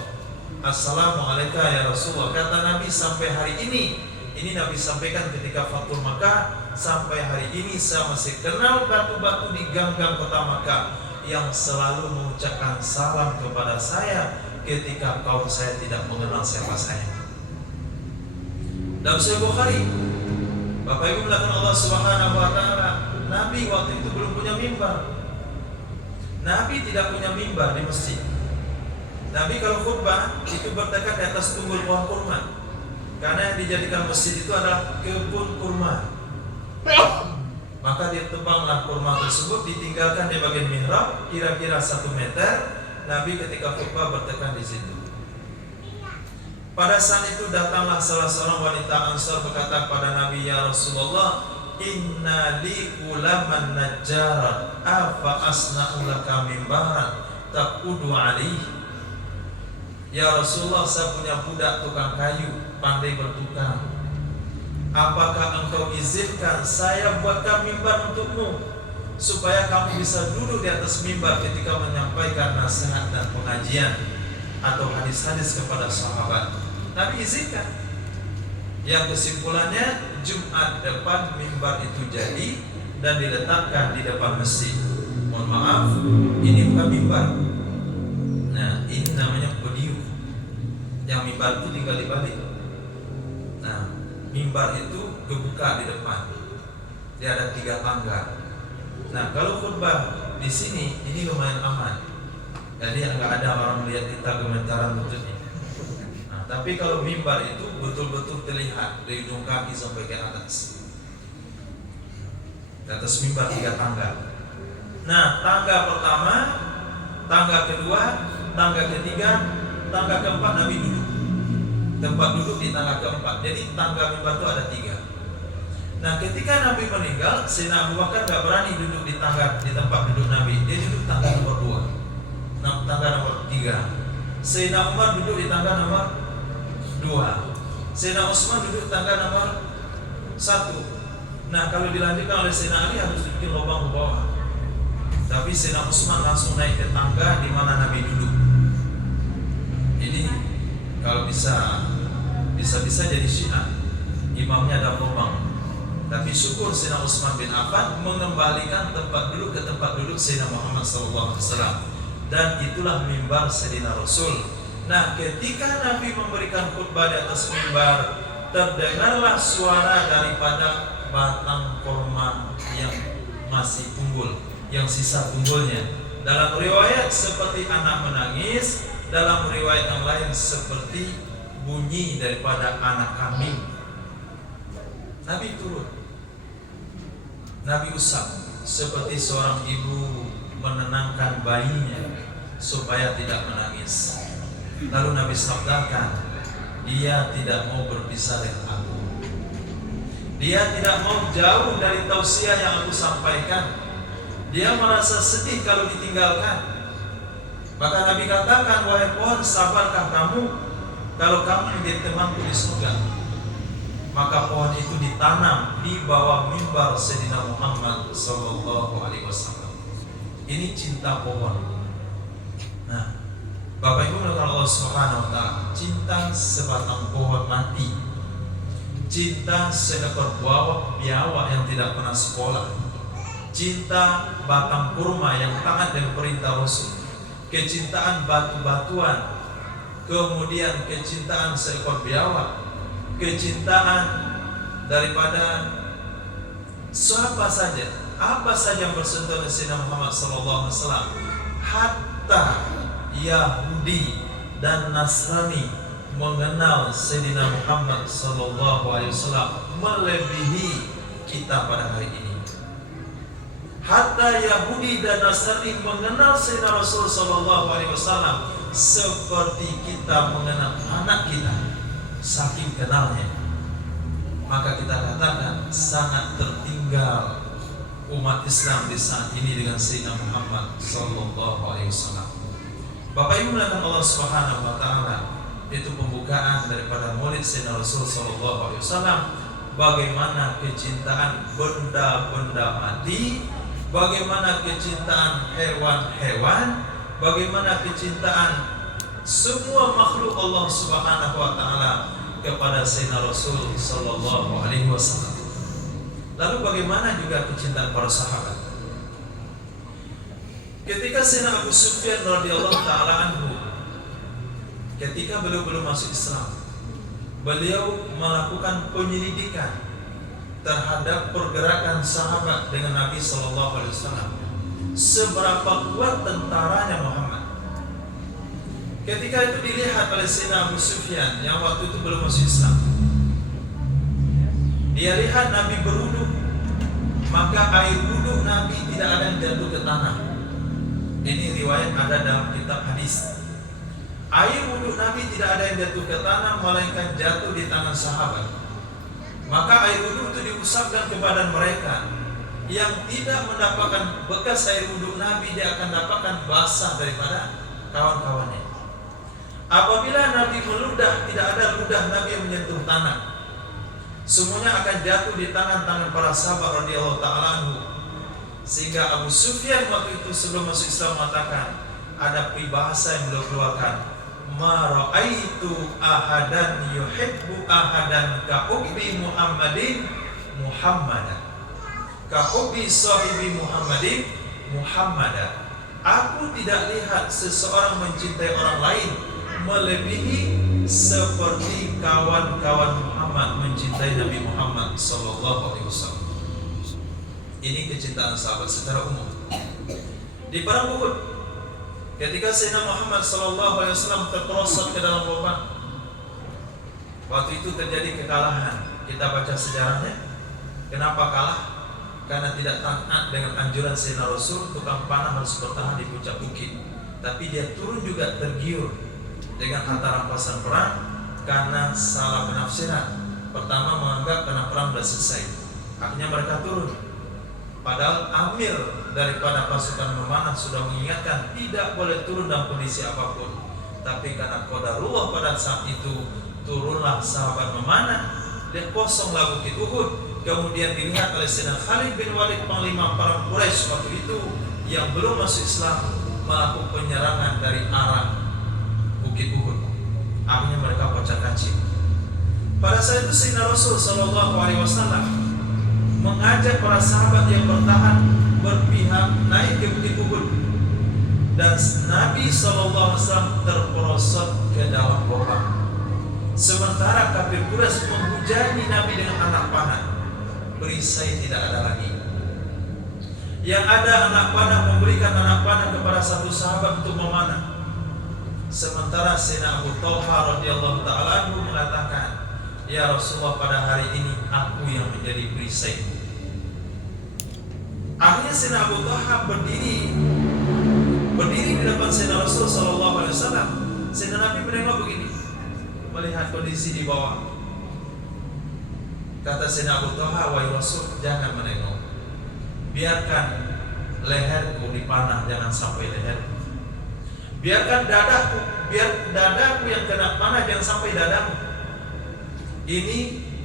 Assalamualaikum ya Rasulullah." Kata Nabi, sampai hari ini Nabi sampaikan ketika Fathul Makkah, sampai hari ini saya masih kenal batu-batu di gang-gang kota Makkah yang selalu mengucapkan salam kepada saya ketika kaum saya tidak mengenal siapa saya. Dalam Sahih Bukhari, Bapak Ibu melakukan Allah Subhanahu wa taala, Nabi waktu itu belum punya mimbar. Nabi tidak punya mimbar di masjid. Nabi kalau khutbah itu bertekad di atas tunggul pohon kurma. Karena yang dijadikan masjid itu adalah kebun kurma. Maka ditebanglah kurma tersebut, ditinggalkan di bagian mihrab kira-kira 1 meter. Nabi ketika khutbah bertekad di situ. Pada saat itu datanglah salah seorang wanita Ansar berkata kepada Nabi, "Ya Rasulullah, inna li ulaman najjaran, afa asna'u laka mimbaran taqudu alaihi." Ya Rasulullah, saya punya budak tukang kayu. pandai bertukang. Apakah engkau izinkan saya buatkan mimbar untukmu, supaya kamu bisa duduk di atas mimbar ketika menyampaikan nasihat dan pengajian atau hadis-hadis kepada sahabat? Nabi izinkan. Yang kesimpulannya, Jumat depan mimbar itu jadi dan diletakkan di depan masjid. Mohon maaf, ini bukan mimbar. Nah, ini namanya podium. Yang mimbar itu tinggal dibalik. Nah, mimbar itu kebuka di depan. Dia ada 3 tangga. Nah, kalau khutbah di sini ini lumayan aman. Jadi nggak ada orang melihat kita gemetaran lututnya. Nah, tapi kalau mimbar itu betul-betul terlihat dari ujung kaki sampai ke atas. Di atas mimbar 3 tangga. Nah, tangga pertama, tangga kedua, tangga ketiga, tangga keempat Nabi duduk. Tempat duduk di tangga keempat. Jadi tangga mimbar itu ada 3. Nah, ketika Nabi meninggal, Sayyidina Abu Bakar gak berani duduk di tempat duduk Nabi. Dia duduk tangga nomor 2, tangga nomor 3. Sayyidina Umar duduk di tangga nomor 2. Sayyidina Utsman duduk di tangga nomor 1. Nah, kalau dilanjutkan oleh Sayyidina Ali harus dibikin lubang ke bawah. Tapi Sayyidina Utsman langsung naik ke tangga di mana Nabi duduk. Ini kalau bisa jadi Syiah, imamnya ada lubang. Tapi syukur Sayyidina Utsman bin Affan mengembalikan tempat duduk ke tempat duduk Sayyidina Muhammad SAW. Dan itulah mimbar Sayyidina Rasul. Nah, ketika Nabi memberikan khutbah di atas mimbar, terdengarlah suara daripada batang korma yang masih unggul, yang sisa unggulnya. Dalam riwayat seperti anak menangis, dalam riwayat yang lain seperti bunyi daripada anak kambing. Nabi turun, Nabi usap seperti seorang ibu menenangkan bayinya supaya tidak menangis. Lalu Nabi sabdakan, dia tidak mau berpisah dengan aku. Dia tidak mau jauh dari tausiah yang aku sampaikan. Dia merasa sedih kalau ditinggalkan. Maka Nabi katakan, wahai pohon, sabarkah kamu kalau kamu menjadi temanku di surga? Maka pohon itu ditanam di bawah mimbar Sayyidina Muhammad SAW. Ini cinta pohon. Nah, Bapak Ibu menurut Allah Subhanahu Wa Taala, cinta sebatang pohon mati, cinta seekor biawak yang tidak pernah sekolah, cinta batang kurma yang taat dengan perintah Rasul, kecintaan batu-batuan, kemudian kecintaan seekor biawak, kecintaan daripada siapa saja, apa saja yang bersentuhan dengan Sayyidina Muhammad SAW. Hatta Yahudi dan Nasrani mengenal Sayyidina Muhammad SAW melebihi kita pada hari ini. Hatta Yahudi dan Nasrani mengenal Sayyidina Rasul SAW seperti kita mengenal anak kita, saking kenalnya. Maka kita katakan sangat tertinggal umat Islam di saat ini dengan Sayyidina Muhammad SAW. Bapak Ibu melihat Allah Subhanahu Wa Taala, itu pembukaan daripada Maulid Sayyidina Rasul SAW. Bagaimana kecintaan benda-benda mati, bagaimana kecintaan hewan-hewan, bagaimana kecintaan semua makhluk Allah Subhanahu Wa Taala kepada Sayyidina Rasul SAW. Lalu bagaimana juga kecintaan para sahabat? Ketika Sayyidina Abu Sufyan radhiyallahu taala anhu, ketika beliau belum masuk Islam, beliau melakukan penyelidikan terhadap pergerakan sahabat dengan Nabi SAW. Seberapa kuat tentaranya Muhammad? Ketika itu dilihat oleh Sayyidina Abu Sufyan yang waktu itu belum masuk Islam. Dia lihat Nabi berwudu, maka air wudu Nabi tidak ada yang jatuh ke tanah. Ini riwayat ada dalam kitab hadis. Air wudu Nabi tidak ada yang jatuh ke tanah, melainkan jatuh di tangan sahabat. Maka air wudu itu diusapkan ke badan mereka. Yang tidak mendapatkan bekas air wudu Nabi, dia akan dapatkan basah daripada kawan-kawannya. Apabila Nabi meludah, tidak ada ludah Nabi yang menyentuh tanah. Semuanya akan jatuh di tangan-tangan para sahabat radhiyallahu ta'ala anhu. Sehingga Abu Sufyan waktu itu sebelum masuk Islam mengatakan, ada peribahasa yang beliau keluarkan, ma ra'aitu ahadan yuhibbu ahadan ka hubbi Muhammadin Muhammadan, ka hubbi sahibi Muhammadin Muhammadan. Aku tidak lihat seseorang mencintai orang lain melebihi seperti kawan-kawan Muhammad mencintai Nabi Muhammad sallallahu alaihi wasallam. Ini kecintaan sahabat secara umum. Di perang Uhud, ketika Sayyidina Muhammad sallallahu alaihi wasallam terperosot ke dalam lubang, waktu itu terjadi kekalahan. Kita baca sejarahnya. Kenapa kalah? Karena tidak taat dengan anjuran Sayyidina Rasul, tukang panah harus bertahan di puncak bukit. Tapi dia turun juga tergiur dengan harta rampasan perang karena salah penafsiran. Pertama menganggap karena perang sudah selesai, akhirnya mereka turun. Padahal amir daripada pasukan memanah sudah mengingatkan tidak boleh turun dalam kondisi apapun. Tapi karena qadarullah pada saat itu turunlah sahabat memanah, dan kosonglah bukit Uhud. Kemudian dilihat oleh Sayyidina Khalid bin Walid, panglima perang Quraisy waktu itu yang belum masuk Islam, melakukan penyerangan dari arah bukit Uhud. Akhirnya mereka pecah kancing. Pada saat itu Sayyidina Rasul sallallahu alaihi wasallam mengajak para sahabat yang bertahan berpihak naik ke bukit Uhud, dan Nabi sallallahu alaihi wasallam terperosot ke dalam lubang. Sementara kafir Quraisy menghujani Nabi dengan anak panah. Perisai tidak ada lagi. Yang ada anak panah, memberikan anak panah kepada satu sahabat untuk memanah. Sementara Sayyidina Abu Talha radhiyallahu ta'ala anhu mengatakan, ya Rasulullah, pada hari ini aku yang menjadi perisai. Akhirnya Sayyidina Abu Talha berdiri di depan Sayyidina Rasul sallallahu alaihi wasallam. Sayyidina Nabi menengok begini, melihat kondisi di bawah. Kata Sayyidina Abu Talha, wahai Rasul, jangan menengok. Biarkan leherku dipanah, jangan sampai leherku. Biarkan dadaku yang kena panah, jangan sampai dadamu. Ini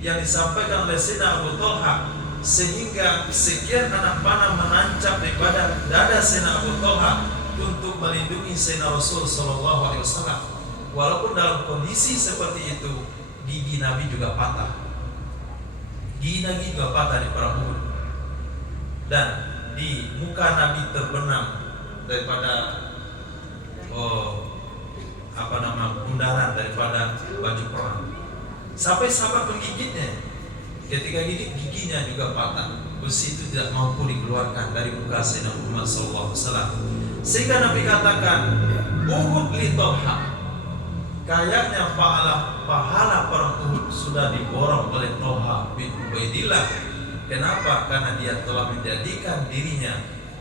yang disampaikan oleh Sayyidina Abu Talha, sehingga sekian anak panah menancap daripada dada Sayyidina Abu Talha untuk melindungi Sayyidina Rasul sallallahu alaihi wasallam. Walaupun dalam kondisi seperti itu, gigi Nabi juga patah. Gigi Nabi juga patah di perang Uhud. Dan di muka Nabi terbenam daripada bundaran daripada baju perang. Sampai sahabat menggigitnya. Ketika gigit, giginya juga patah. Besi itu tidak mampu dikeluarkan dari muka Sayyidina Muhammad SAW. Sehingga Nabi katakan, Uhud li Talha. Kayaknya pahala perang Uhud sudah diborong oleh Talha bin Ubaidillah. Kenapa? Karena dia telah menjadikan dirinya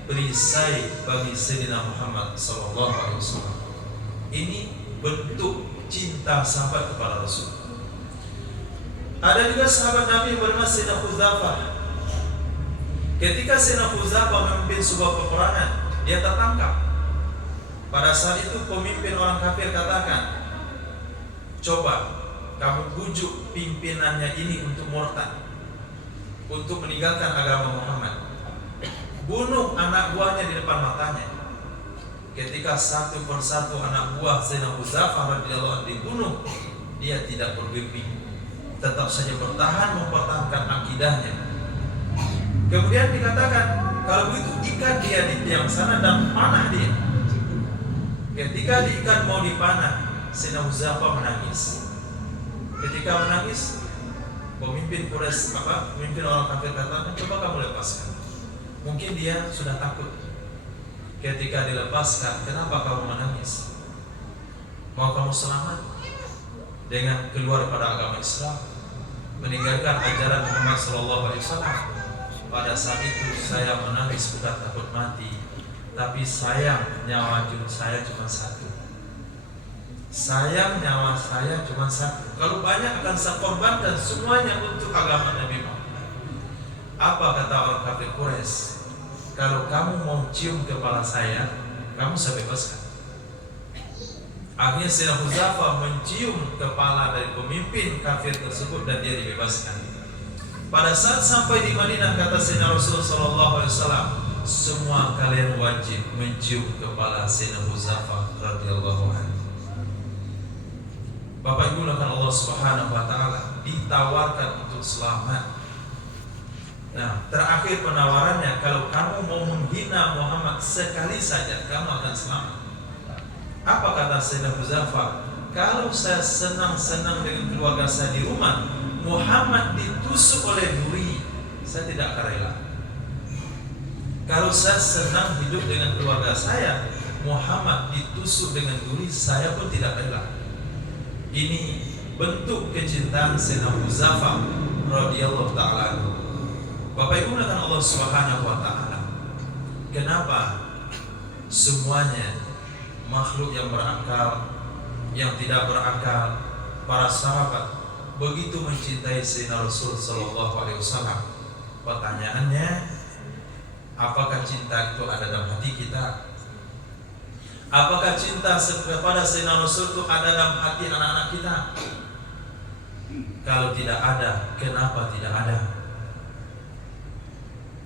perisai bagi Sayyidina Muhammad SAW. Ini bentuk cinta sahabat kepada Rasul. Ada juga sahabat Nabi yang bernama Sayyidina Hudzafah. Ketika Sayyidina Hudzafah memimpin sebuah peperangan, dia tertangkap. Pada saat itu pemimpin orang kafir katakan, coba kamu bujuk pimpinannya ini untuk murtad, untuk meninggalkan agama Muhammad. Bunuh anak buahnya di depan matanya. Ketika satu persatu anak buah Sayyidina Hudzafah radhiyallahu anhu dibunuh, dia tidak bergeming, tetap saja mempertahankan akidahnya. Kemudian dikatakan, kalau begitu ikat dia di tiang sana dan panah dia. Ketika diikat mau dipanah, Sayyidina Hudzafah menangis. Ketika menangis, pemimpin orang kafir katakan, coba kamu lepaskan. Mungkin dia sudah takut. Ketika dilepaskan, kenapa kamu menangis? Mau kamu selamat dengan keluar pada agama Islam, meninggalkan ajaran Muhammad SAW? Pada saat itu saya menangis bukan takut mati, tapi sayang nyawa saya cuma satu. Sayang nyawa saya cuma satu. Kalau banyak akan saya korbankan semuanya untuk agama Nabi Muhammad. Apa kata orang kafir Quraisy? Kalau kamu mau cium kepala saya, kamu saya bebaskan. Akhirnya Sayyidina Hudzafah mencium kepala dari pemimpin kafir tersebut dan dia dibebaskan. Pada saat sampai di Madinah, kata Sayyidina Rasulullah SAW, semua kalian wajib mencium kepala Sayyidina Hudzafah radhiyallahu anhu. Bapak Ibu akan Allah Subhanahu wa taala ditawarkan untuk selamat. Nah, terakhir penawarannya, kalau kamu mau menghina Muhammad sekali saja, kamu akan selamat. Apa kata Sayyidina Hudzafah? Kalau saya senang-senang dengan keluarga saya di rumah, Muhammad ditusuk oleh duri, saya tidak akan rela. Kalau saya senang hidup dengan keluarga saya, Muhammad ditusuk dengan duri, saya pun tidak rela. Ini bentuk kecintaan Sayyidina Hudzafah radhiyallahu ta'ala. Bapak Ibu akan Allah Subhanahu wa taala. Kenapa semuanya makhluk yang berakal, yang tidak berakal, para sahabat begitu mencintai Sayyidina Rasul sallallahu alaihi wasallam? Pertanyaannya, apakah cinta itu ada dalam hati kita? Apakah cinta kepada Sayyidina Rasul itu ada dalam hati anak-anak kita? Kalau tidak ada, kenapa tidak ada?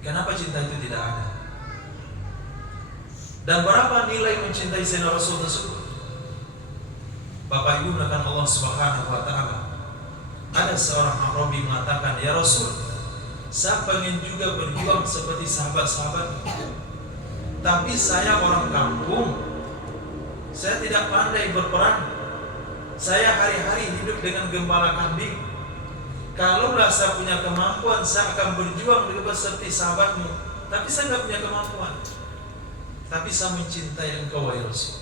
Kenapa cinta itu tidak ada? Dan berapa nilai mencintai Sayyidina Rasul tersebut? Bapak Ibu akan Allah Subhanahu wa taala. Ada seorang Arabi mengatakan, "Ya Rasul, saya pengen juga berjuang seperti sahabat-sahabat, tapi saya orang kampung. Saya tidak pandai berperang. Saya hari-hari hidup dengan gembala kambing. Kalaulah saya punya kemampuan, saya akan berjuang juga seperti sahabatmu. Tapi saya tidak punya kemampuan. Tapi saya mencintai engkau, wahai Rasul."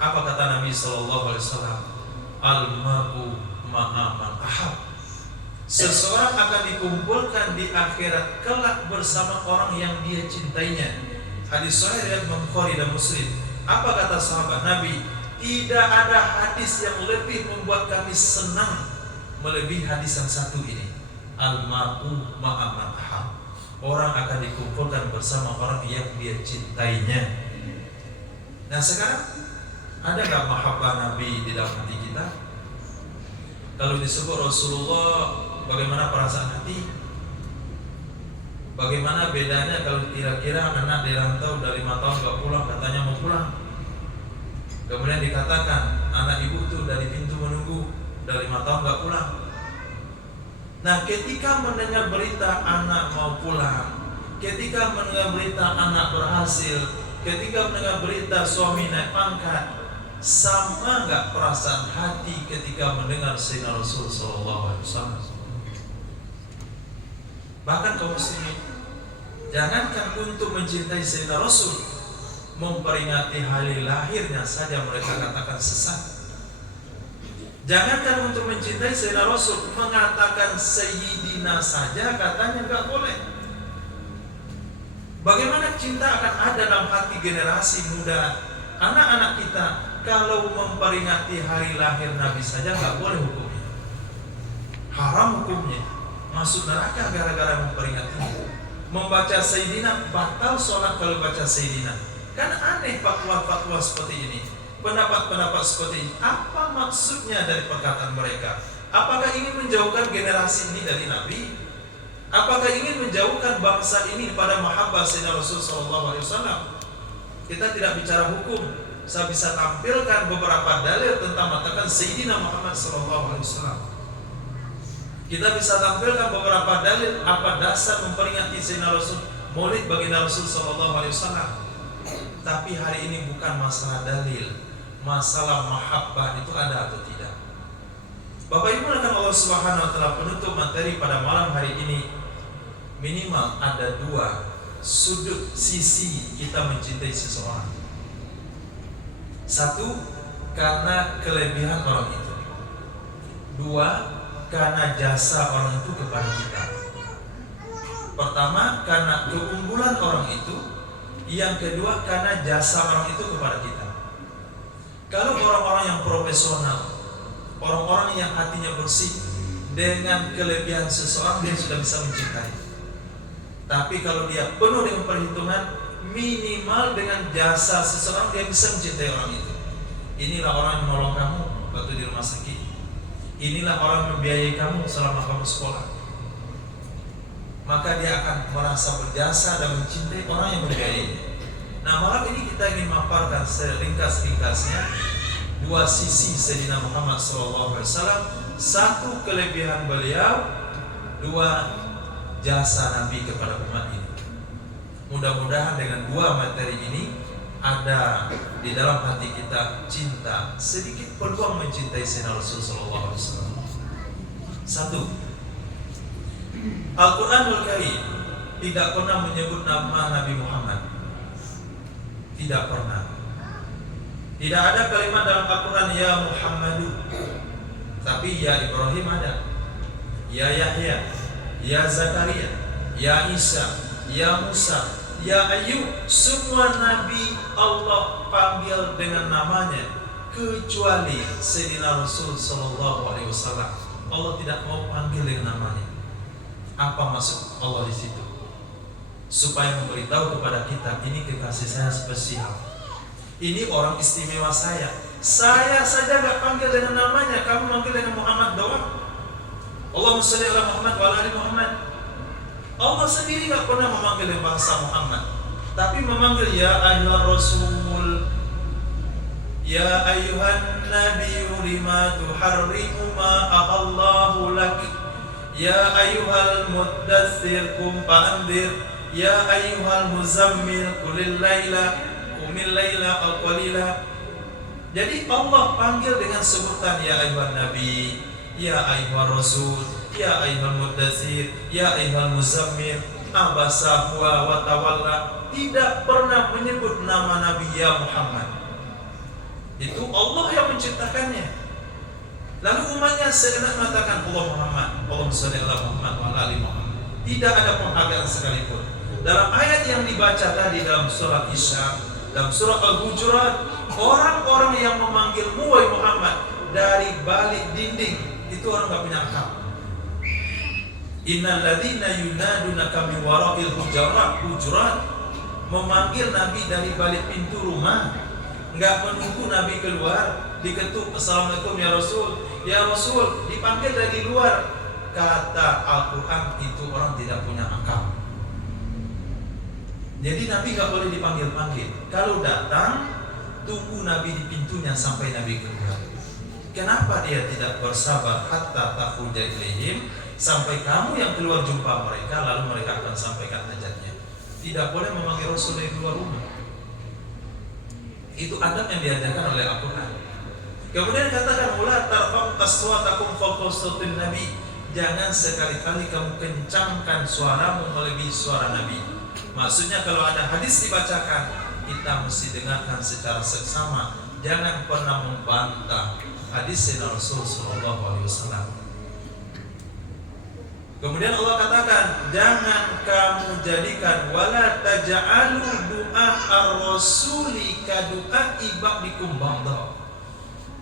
Apa kata Nabi sallallahu alaihi wasallam? Al-mar'u ma'a man ahab. Seseorang akan dikumpulkan di akhirat kelak bersama orang yang dia cintainya. Hadis sahih riwayat Bukhari dan Muslim. Apa kata sahabat Nabi? Tidak ada hadis yang lebih membuat kami senang melebihi hadis yang satu ini. Al-mar'u ma'a man ahab. Orang akan dikumpulkan bersama orang yang dia cintainya. Nah, sekarang ada nggak mahabbah Nabi di dalam hati kita? Kalau disebut Rasulullah, bagaimana perasaan hati? Bagaimana bedanya kalau kira-kira anak di rantau dari 5 tahun nggak pulang, katanya mau pulang. Kemudian dikatakan anak ibu tuh dari pintu menunggu dari 5 tahun nggak pulang. Nah, ketika mendengar berita anak mau pulang, ketika mendengar berita anak berhasil, ketika mendengar berita suami naik pangkat, sama nggak perasaan hati ketika mendengar Sayyidina Rasul sallallahu alaihi wasallam? Bahkan kaum muslimin, jangankan untuk mencintai Sayyidina Rasul, memperingati hari lahirnya saja mereka katakan sesat. Jangankan untuk mencintai Sayyidina Rasul, mengatakan Sayyidina saja katanya nggak boleh. Bagaimana cinta akan ada dalam hati generasi muda, anak-anak kita, kalau memperingati hari lahir Nabi saja nggak boleh hukumnya? Haram hukumnya, masuk neraka gara-gara memperingati. Membaca Sayyidina, batal sholat kalau baca Sayyidina. Kan aneh fatwa-fatwa seperti ini, pendapat-pendapat seperti ini. Apa maksudnya dari perkataan mereka? Apakah ingin menjauhkan generasi ini dari Nabi? Apakah ingin menjauhkan bangsa ini pada mahabbah Sayyidina Rasul SAW? Kita tidak bicara hukum. Saya bisa tampilkan beberapa dalil tentang mengatakan Sayyidina Muhammad SAW. Kita bisa tampilkan beberapa dalil apa dasar memperingati Sayyidina Rasul, Maulid baginda Rasul SAW. Tapi hari ini bukan masalah dalil, masalah mahabbah itu ada atau tidak. Bapak Ibu akan Allah Subhanahu wa taala penutup materi pada malam hari ini, minimal ada 2 sudut sisi kita mencintai seseorang. 1, karena kelebihan orang itu. 2, karena jasa orang itu kepada kita. Pertama, karena keunggulan orang itu. Yang kedua, karena jasa orang itu kepada kita. Kalau orang-orang yang profesional, orang-orang yang hatinya bersih, dengan kelebihan seseorang dia sudah bisa mencintai. Tapi kalau dia penuh dengan perhitungan, minimal dengan jasa seseorang dia bisa mencintai orang itu. inilah orang yang menolong kamu waktu di rumah sakit, inilah orang yang membiayai kamu selama kamu sekolah. Maka dia akan merasa berjasa dan mencintai orang yang membiayainya. Nah, malam ini kita ingin memaparkan seringkas-ringkasnya dua sisi Sayyidina Muhammad SAW. Satu, kelebihan beliau. Dua, jasa Nabi kepada umat ini. Mudah-mudahan dengan dua materi ini ada di dalam hati kita cinta, sedikit peluang mencintai Sayyidina Rasulullah SAW. Satu, Al-Quranul Karim tidak pernah menyebut nama Nabi Muhammad. Tidak pernah. Tidak ada kalimat dalam Al-Quran ya Muhammadu, tapi ya Ibrahim ada, ya Yahya, ya Zakaria, ya Isa, ya Musa, ya Ayub. Semua Nabi Allah panggil dengan namanya, kecuali Sayyidina Rasul Sallallahu Alaihi Wasallam. Allah tidak mau panggil dengan namanya. Apa maksud Allah di situ? Supaya memberitahu kepada kita, ini kekasih saya spesial, ini orang istimewa saya. Saya saja gak panggil dengan namanya, kamu manggil dengan Muhammad doang. Allahumma shalli ala Muhammad wa ala ali Muhammad. Allah sendiri gak pernah memanggil dengan bahasa Muhammad, tapi memanggil ya ayyuhar rasul, ya ayyuhan nabiyyu lima tuharrimu ma ahallahu lak, ya ayyuhal muddaththir qum fa'anzir, ya ayyuhal muzammil qumil laila aw qalila. Jadi Allah panggil dengan sebutan ya ayyuhan nabi, ya ayyuhar rasul, ya ayyuhal muddaththir, ya ayyuhal muzammil, abasa wa tawalla. Tidak pernah menyebut nama Nabi ya Muhammad. Itu Allah yang menciptakannya. Lalu umatnya segenap mengatakan Allah Muhammad, Allahumma shalli ala Muhammad wa ala ali Muhammad. Tidak ada penghargaan sekalipun. Dalam ayat yang dibaca tadi dalam surat Isya, dalam surat Al-Hujurat, orang-orang yang memanggilmu wahai Muhammad dari balik dinding, itu orang gak punya akal. Innal ladzina yunadunaka min wara'il hujurat, memanggil Nabi dari balik pintu rumah, enggak menunggu Nabi keluar, diketuk, assalamualaikum ya Rasul, ya Rasul, dipanggil dari luar. Kata Al-Quran, itu orang tidak punya akal. Jadi Nabi gak boleh dipanggil-panggil. Kalau datang, tunggu Nabi di pintunya sampai Nabi keluar. Kenapa dia tidak bersabar hatta takhruja ilaihim, sampai kamu yang keluar jumpa mereka, lalu mereka akan sampaikan hajatnya. Tidak boleh memanggil Rasul dari luar rumah. Itu adab yang diajarkan oleh Al-Quran. Kemudian katakan, wala tarfa'u aswatakum fawqa sautin nabi. Jangan sekali-kali kamu kencangkan suaramu melebihi suara Nabi. Maksudnya kalau ada hadis dibacakan, kita mesti dengarkan secara seksama. Jangan pernah membantah hadis Sayyidina Rasul sallallahu alaihi wasallam. Kemudian Allah katakan, jangan kamu jadikan wala taj'alu du'a ar-rasuli ka du'a ibadikum ba'da.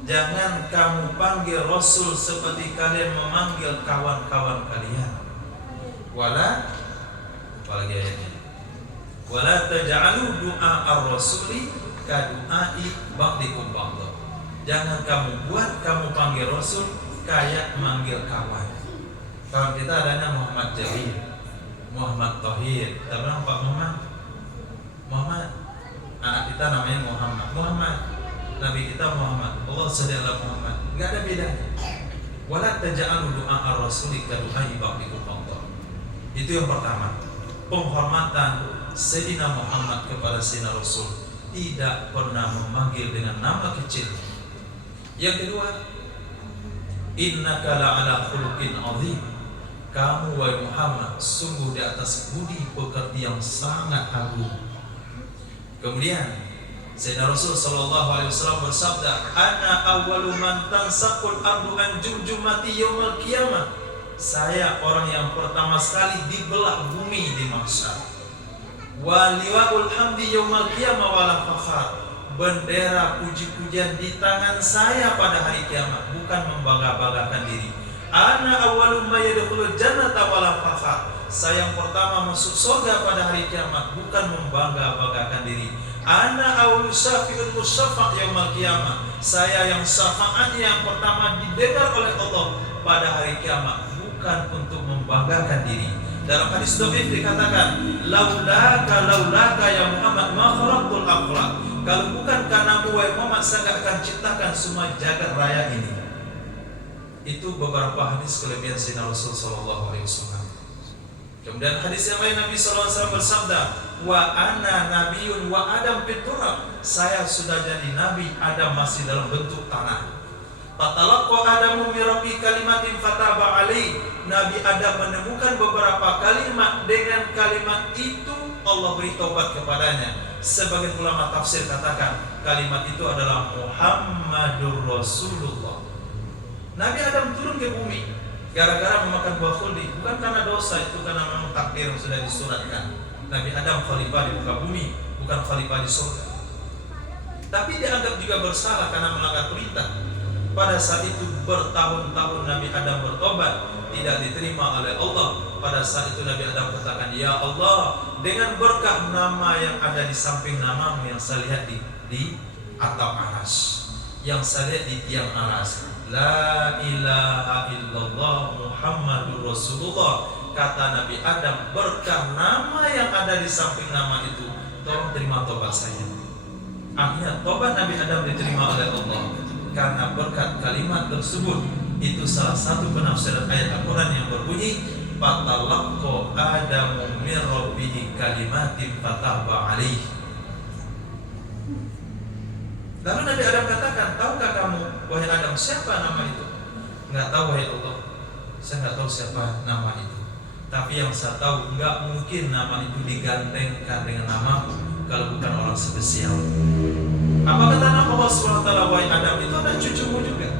Jangan kamu panggil Rasul seperti kalian memanggil kawan-kawan kalian. Wala, apalagi ayatnya, wala taj'alu du'a ar-rasuli ka du'ai ba'dikum ba'da. Jangan kamu buat kamu panggil Rasul kayak manggil kawan. Kawan kita adanya Muhammad Jabir, Muhammad Tahir. Kita bilang Pak Muhammad. Anak kita namanya Muhammad. Nabi kita Muhammad. Allah sallallahu Muhammad. Enggak ada bedanya. Wala taj'alu du'a ar-rasuli ka du'ai ba'dikum ba'da. Itu yang pertama. Penghormatan Sayyidina Muhammad kepada Sayyidina Rasul, tidak pernah memanggil dengan nama kecil. Yang kedua, innaka la'ala khuluqin 'azim. Kamu wahai Muhammad sungguh di atas budi pekerti yang sangat agung. Kemudian Sayyidina Rasul sallallahu alaihi wasallam bersabda, ana awwalu man tansaqul ardu an jumjumati yaumil qiyamah. Saya orang yang pertama sekali dibelah bumi di mahsyar. Wa liwa'ul hamdi yaumil qiyamah wala fakhar. Bendera puji-pujian di tangan saya pada hari kiamat, bukan membangga-banggakan diri. Ana awwalu ma yadkhulul jannata wala fakhar. Saya yang pertama masuk surga pada hari kiamat, bukan membangga-banggakan diri. Ana awwalu syafi'ul musyafa' yaumil qiyamah. saya yang syafaat yang pertama didengar oleh Allah pada hari kiamat, bukan untuk membanggakan diri. Dalam hadis dhaif dikatakan, laulaka ya Muhammad ma khalaqtul akhlaq. Kalau bukan karenamu wahai Muhammad, saya tidak akan ciptakan semua jagat raya ini. Itu beberapa hadis kelebihan Sayyidina Rasul sallallahu alaihi wasallam. Kemudian hadis yang lain Nabi sallallahu alaihi wasallam bersabda, wa ana nabiyyun wa adam fit turab. Saya sudah jadi nabi, Adam masih dalam bentuk tanah. Fatalaqqa Adamu min rabbi kalimatin fataba alaihi. Nabi Adam menemukan beberapa kalimat, dengan kalimat itu Allah beri taubat kepadanya. Sebagian ulama tafsir katakan kalimat itu adalah Muhammadur Rasulullah. Nabi Adam turun ke bumi gara-gara memakan buah khuldi, bukan karena dosa, itu karena memang takdir yang sudah disuratkan. Nabi Adam khalifah di muka bumi, bukan khalifah di surga. Tapi dianggap juga bersalah karena melanggar perintah. Pada saat itu bertahun-tahun Nabi Adam bertobat, tidak diterima oleh Allah. Pada saat itu Nabi Adam katakan, ya Allah, dengan berkah nama yang ada di samping namamu yang saya lihat di atap aras, yang saya lihat di tiang aras, la ilaha illallah Muhammadur Rasulullah. Kata Nabi Adam, berkah nama yang ada di samping nama itu, tolong terima tobat saya. Akhirnya tobat Nabi Adam diterima oleh Allah karena berkat kalimat tersebut. Itu salah satu penafsiran ayat Al-Quran yang berbunyi, fatalaqqa Adamu min rabbihi kalimatin fataba alaihi. Lalu Nabi Adam katakan, tahukah kamu wahai Adam siapa nama itu? Enggak tahu wahai Allah, saya enggak tahu siapa nama itu. Tapi yang saya tahu, enggak mungkin nama itu digandengkan dengan namamu kalau bukan orang spesial. Apa kata Allah SWT, wahai Adam, itu anak cucumu juga,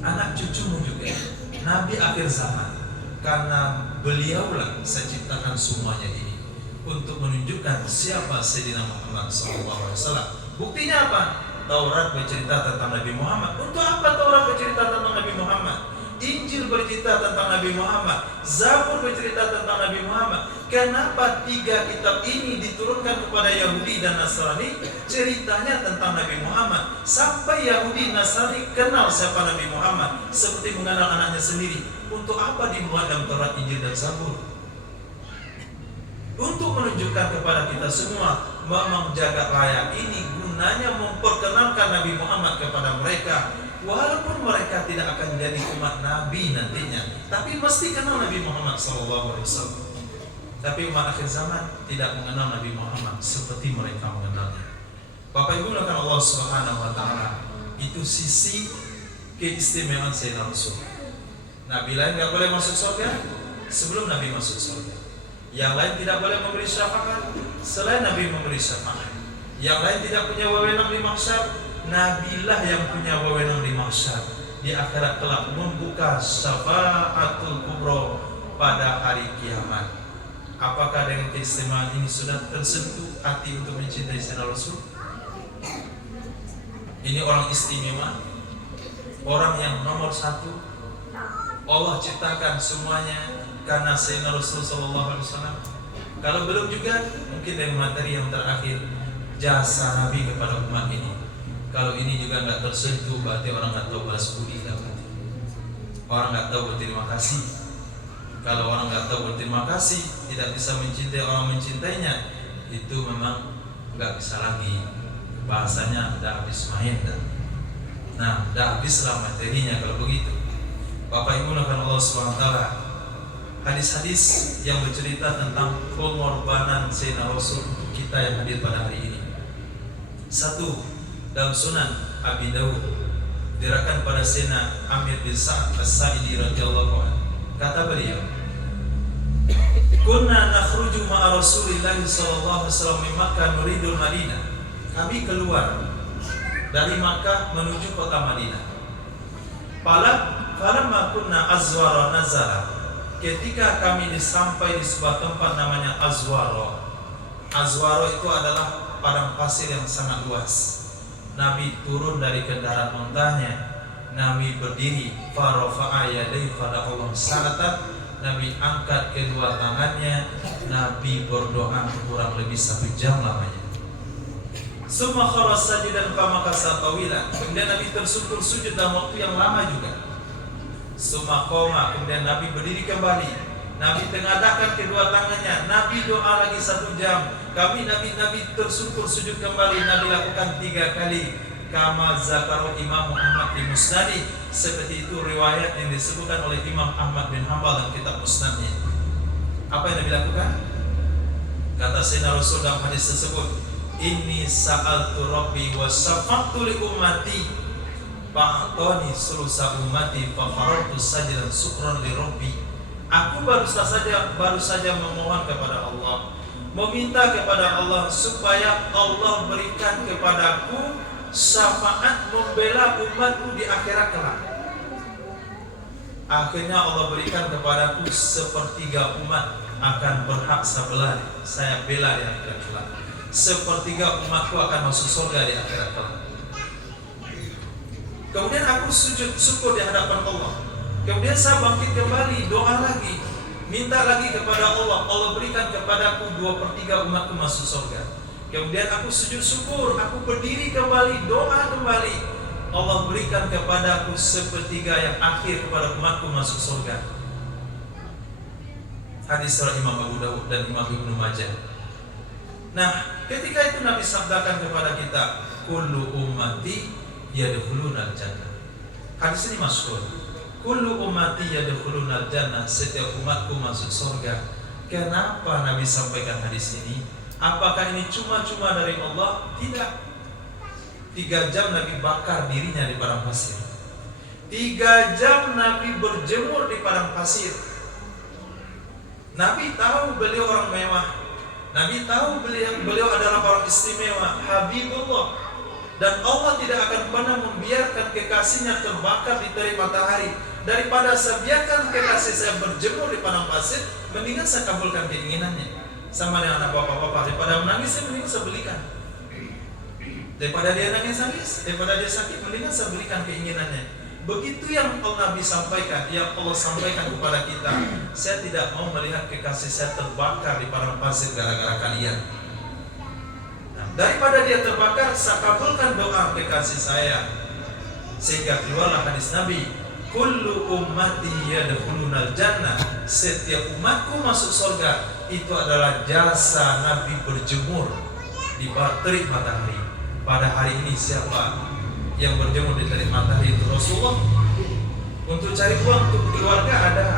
anak cucumu juga, Nabi akhir zaman. Karena beliaulah saya ciptakan semuanya ini untuk menunjukkan siapa Sayyidina Muhammad SAW. Buktinya apa? Taurat bercerita tentang Nabi Muhammad. Untuk apa Taurat bercerita tentang Nabi Muhammad? Injil bercerita tentang Nabi Muhammad, Zabur bercerita tentang Nabi Muhammad. Kenapa tiga kitab ini diturunkan kepada Yahudi dan Nasrani? Ceritanya tentang Nabi Muhammad. Sampai Yahudi Nasrani kenal siapa Nabi Muhammad, seperti mengenal anaknya sendiri. Untuk apa dimuat dalam Taurat, Injil dan Zabur? Untuk menunjukkan kepada kita semua, memang jagat raya ini gunanya memperkenalkan Nabi Muhammad kepada mereka. Walaupun mereka tidak akan jadi umat Nabi nantinya, tapi mesti kenal Nabi Muhammad SAW. Tapi umat akhir zaman tidak mengenal Nabi Muhammad seperti mereka mengenalnya. Bapak Ibu melakukan Allah Subhanahu Wa Taala, itu sisi keistimewaan Sayyidina Rasul. Nabi lain tidak boleh masuk surga sebelum Nabi masuk surga. Yang lain tidak boleh memberi syafaat selain Nabi memberi syafaat. Yang lain tidak punya wewenang di mahsyar, Nabilah yang punya wewenang di mahsyar. Di akhirat kelak membuka syafaatul kubra pada hari kiamat. Apakah dengan keistimewaan ini sudah tersentuh hati untuk mencintai Sayyidina Rasul? Ini orang istimewa, orang yang nomor satu. Allah ciptakan semuanya karena Sayyidina Rasul SAW. Kalau belum juga, mungkin dengan materi yang terakhir, jasa Nabi kepada umat ini. Kalau ini juga nggak tersentuh, berarti orang nggak tahu balas budi, orang nggak tahu berterima kasih. Kalau orang nggak tahu berterima kasih, tidak bisa mencintai orang mencintainya, itu memang nggak bisa lagi. Bahasanya udah habis main dah. Nah, udah habislah materinya kalau begitu. Bapak Ibu melakukan Allah SWT, hadis-hadis yang bercerita tentang pengorbanan Sayyidina Rasul untuk kita yang hadir pada hari ini. Satu, dalam Sunan Abi Dawud diriwayatkan pada Sayyidina Amir bin Sa'ad As-Sa'idi radhiyallahu anhu. Kata beliau, "Kunna nakhruju ma'a Rasulillah sallallahu alaihi wasallam min Makkah nuridul Madinah." Kami keluar dari Makkah menuju kota Madinah. Falamma kunna Azwara nazala. Ketika kami sampai di sebuah tempat namanya Azwara. Azwara itu adalah padang pasir yang sangat luas. Nabi turun dari kendaraan ontanya, Nabi berdiri, farafa'a yadayhi fada'allahu salatan. Nabi angkat kedua tangannya, Nabi berdoa kurang lebih 1 jam lamanya. Summa kharra sajidan famakasa tawilan. Kemudian Nabi tersungkur sujud dalam waktu yang lama juga. Summa qoma, kemudian Nabi berdiri kembali. Nabi tengadahkan kedua tangannya. Nabi doa lagi 1 jam. Nabi tersungkur sujud kembali. Nabi lakukan 3 kali. Kama zakaro Imam Muhammad di Musnadi. Seperti itu riwayat yang disebutkan oleh Imam Ahmad bin Hanbal dalam kitab Musnadnya. Apa yang Nabi lakukan? Kata Sayyidina Rasul dalam hadis tersebut, Inni sa'altu Rabbi wa syafaqtu li ummati fa'atani sulusa ummati fa faratu sajdan syukran li Rabbi. Aku baru saja memohon kepada Allah, meminta kepada Allah supaya Allah berikan kepadaku syafaat membela umatku di akhirat kelak. Akhirnya Allah berikan kepadaku 1/3 umat akan berhak saya bela di akhirat kelak. 1/3 umatku akan masuk surga di akhirat kelak. Kemudian aku sujud syukur di hadapan Allah. Kemudian saya bangkit kembali, doa lagi, minta lagi kepada Allah. Allah berikan kepadaku 2/3 umatku masuk surga. Kemudian aku sujud syukur, aku berdiri kembali, doa kembali. Allah berikan kepadaku 1/3 yang akhir kepada umatku masuk surga. Hadis riwayat Imam Abu Dawud dan Imam Ibnu Majah. Nah, ketika itu Nabi sabdakan kepada kita, kullu ummati yadkhulunal jannah. Hadis ini masyhur. Kullu ummati yadkhulunal jannah, setiap umatku masuk surga. Kenapa Nabi sampaikan hadis ini? Apakah ini cuma-cuma dari Allah? Tidak. 3 jam Nabi bakar dirinya di padang pasir. 3 jam Nabi berjemur di padang pasir. Nabi tahu beliau orang mewah. Nabi tahu beliau adalah orang istimewa, Habibullah. Dan Allah tidak akan pernah membiarkan kekasihnya terbakar di terik matahari. Daripada saya biarkan kekasih saya berjemur di padang pasir, mendingan saya kabulkan keinginannya. Sama dengan anak bapak-bapak, daripada menangis saya mendingan saya belikan. Daripada dia nangis, daripada dia sakit, mendingan saya belikan keinginannya. Begitu yang Nabi sampaikan, yang Allah sampaikan kepada kita. Saya tidak mau melihat kekasih saya terbakar di padang pasir gara-gara kalian. Nah, daripada dia terbakar, saya kabulkan doa kekasih saya. Sehingga keluarlah hadis Nabi, kullu ummati yadkhulunal jannah. Setiap umatku masuk surga. Itu adalah jasa Nabi berjemur di terik matahari. Pada hari ini siapa yang berjemur di terik matahari? Itu Rasulullah. Untuk cari uang untuk keluarga ada,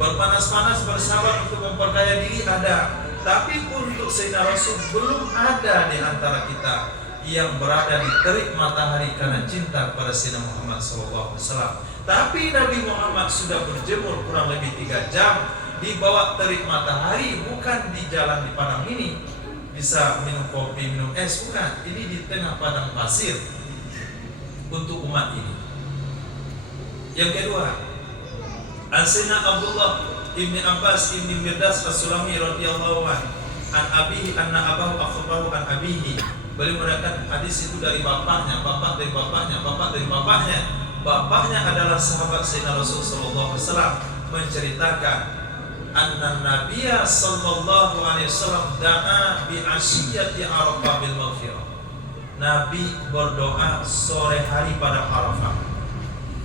berpanas-panas bersabar untuk memperkaya diri ada. Tapi untuk Sayyidina Rasul belum ada di antara kita yang berada di terik matahari karena cinta kepada Sayyidina Muhammad SAW. Tapi Nabi Muhammad sudah berjemur kurang lebih 3 jam di bawah terik matahari, bukan di jalan di padang ini. Bisa minum kopi, minum es, bukan. Ini di tengah padang pasir untuk umat ini. Yang kedua, Sayyidina Abdullah ibni Abbas ibni Mirdas as-Sulami radhiyallahu an abihi anna abahu akhbaru an abihi. Beliau meriwayatkan hadis itu dari bapaknya, bapak dari bapaknya, bapak dari bapaknya. Bapaknya adalah sahabat Sayyidina Rasul sallallahu alaihi wasallam, menceritakan anna Nabiyya sallallahu alaihi wasallam da'a bi asyiyati Arafah bil maghfirah. Nabi berdoa sore hari pada Arafah.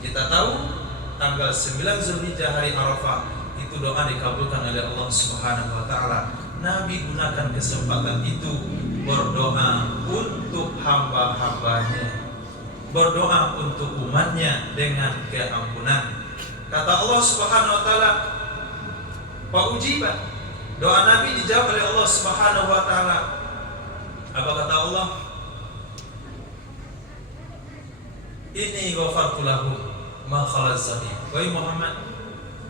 Kita tahu tanggal 9 Zulhijjah hari Arafah itu doa dikabulkan oleh Allah Subhanahu wa taala. Nabi gunakan kesempatan itu berdoa untuk hamba-hambanya, berdoa untuk umatnya dengan keampunan. Kata Allah Subhanahu wa taala, "Fa ujiba." Doa Nabi dijawab oleh Allah Subhanahu wa taala. Apa kata Allah? Inni ghafartu lahum ma khalaz zalim. Wahai Muhammad,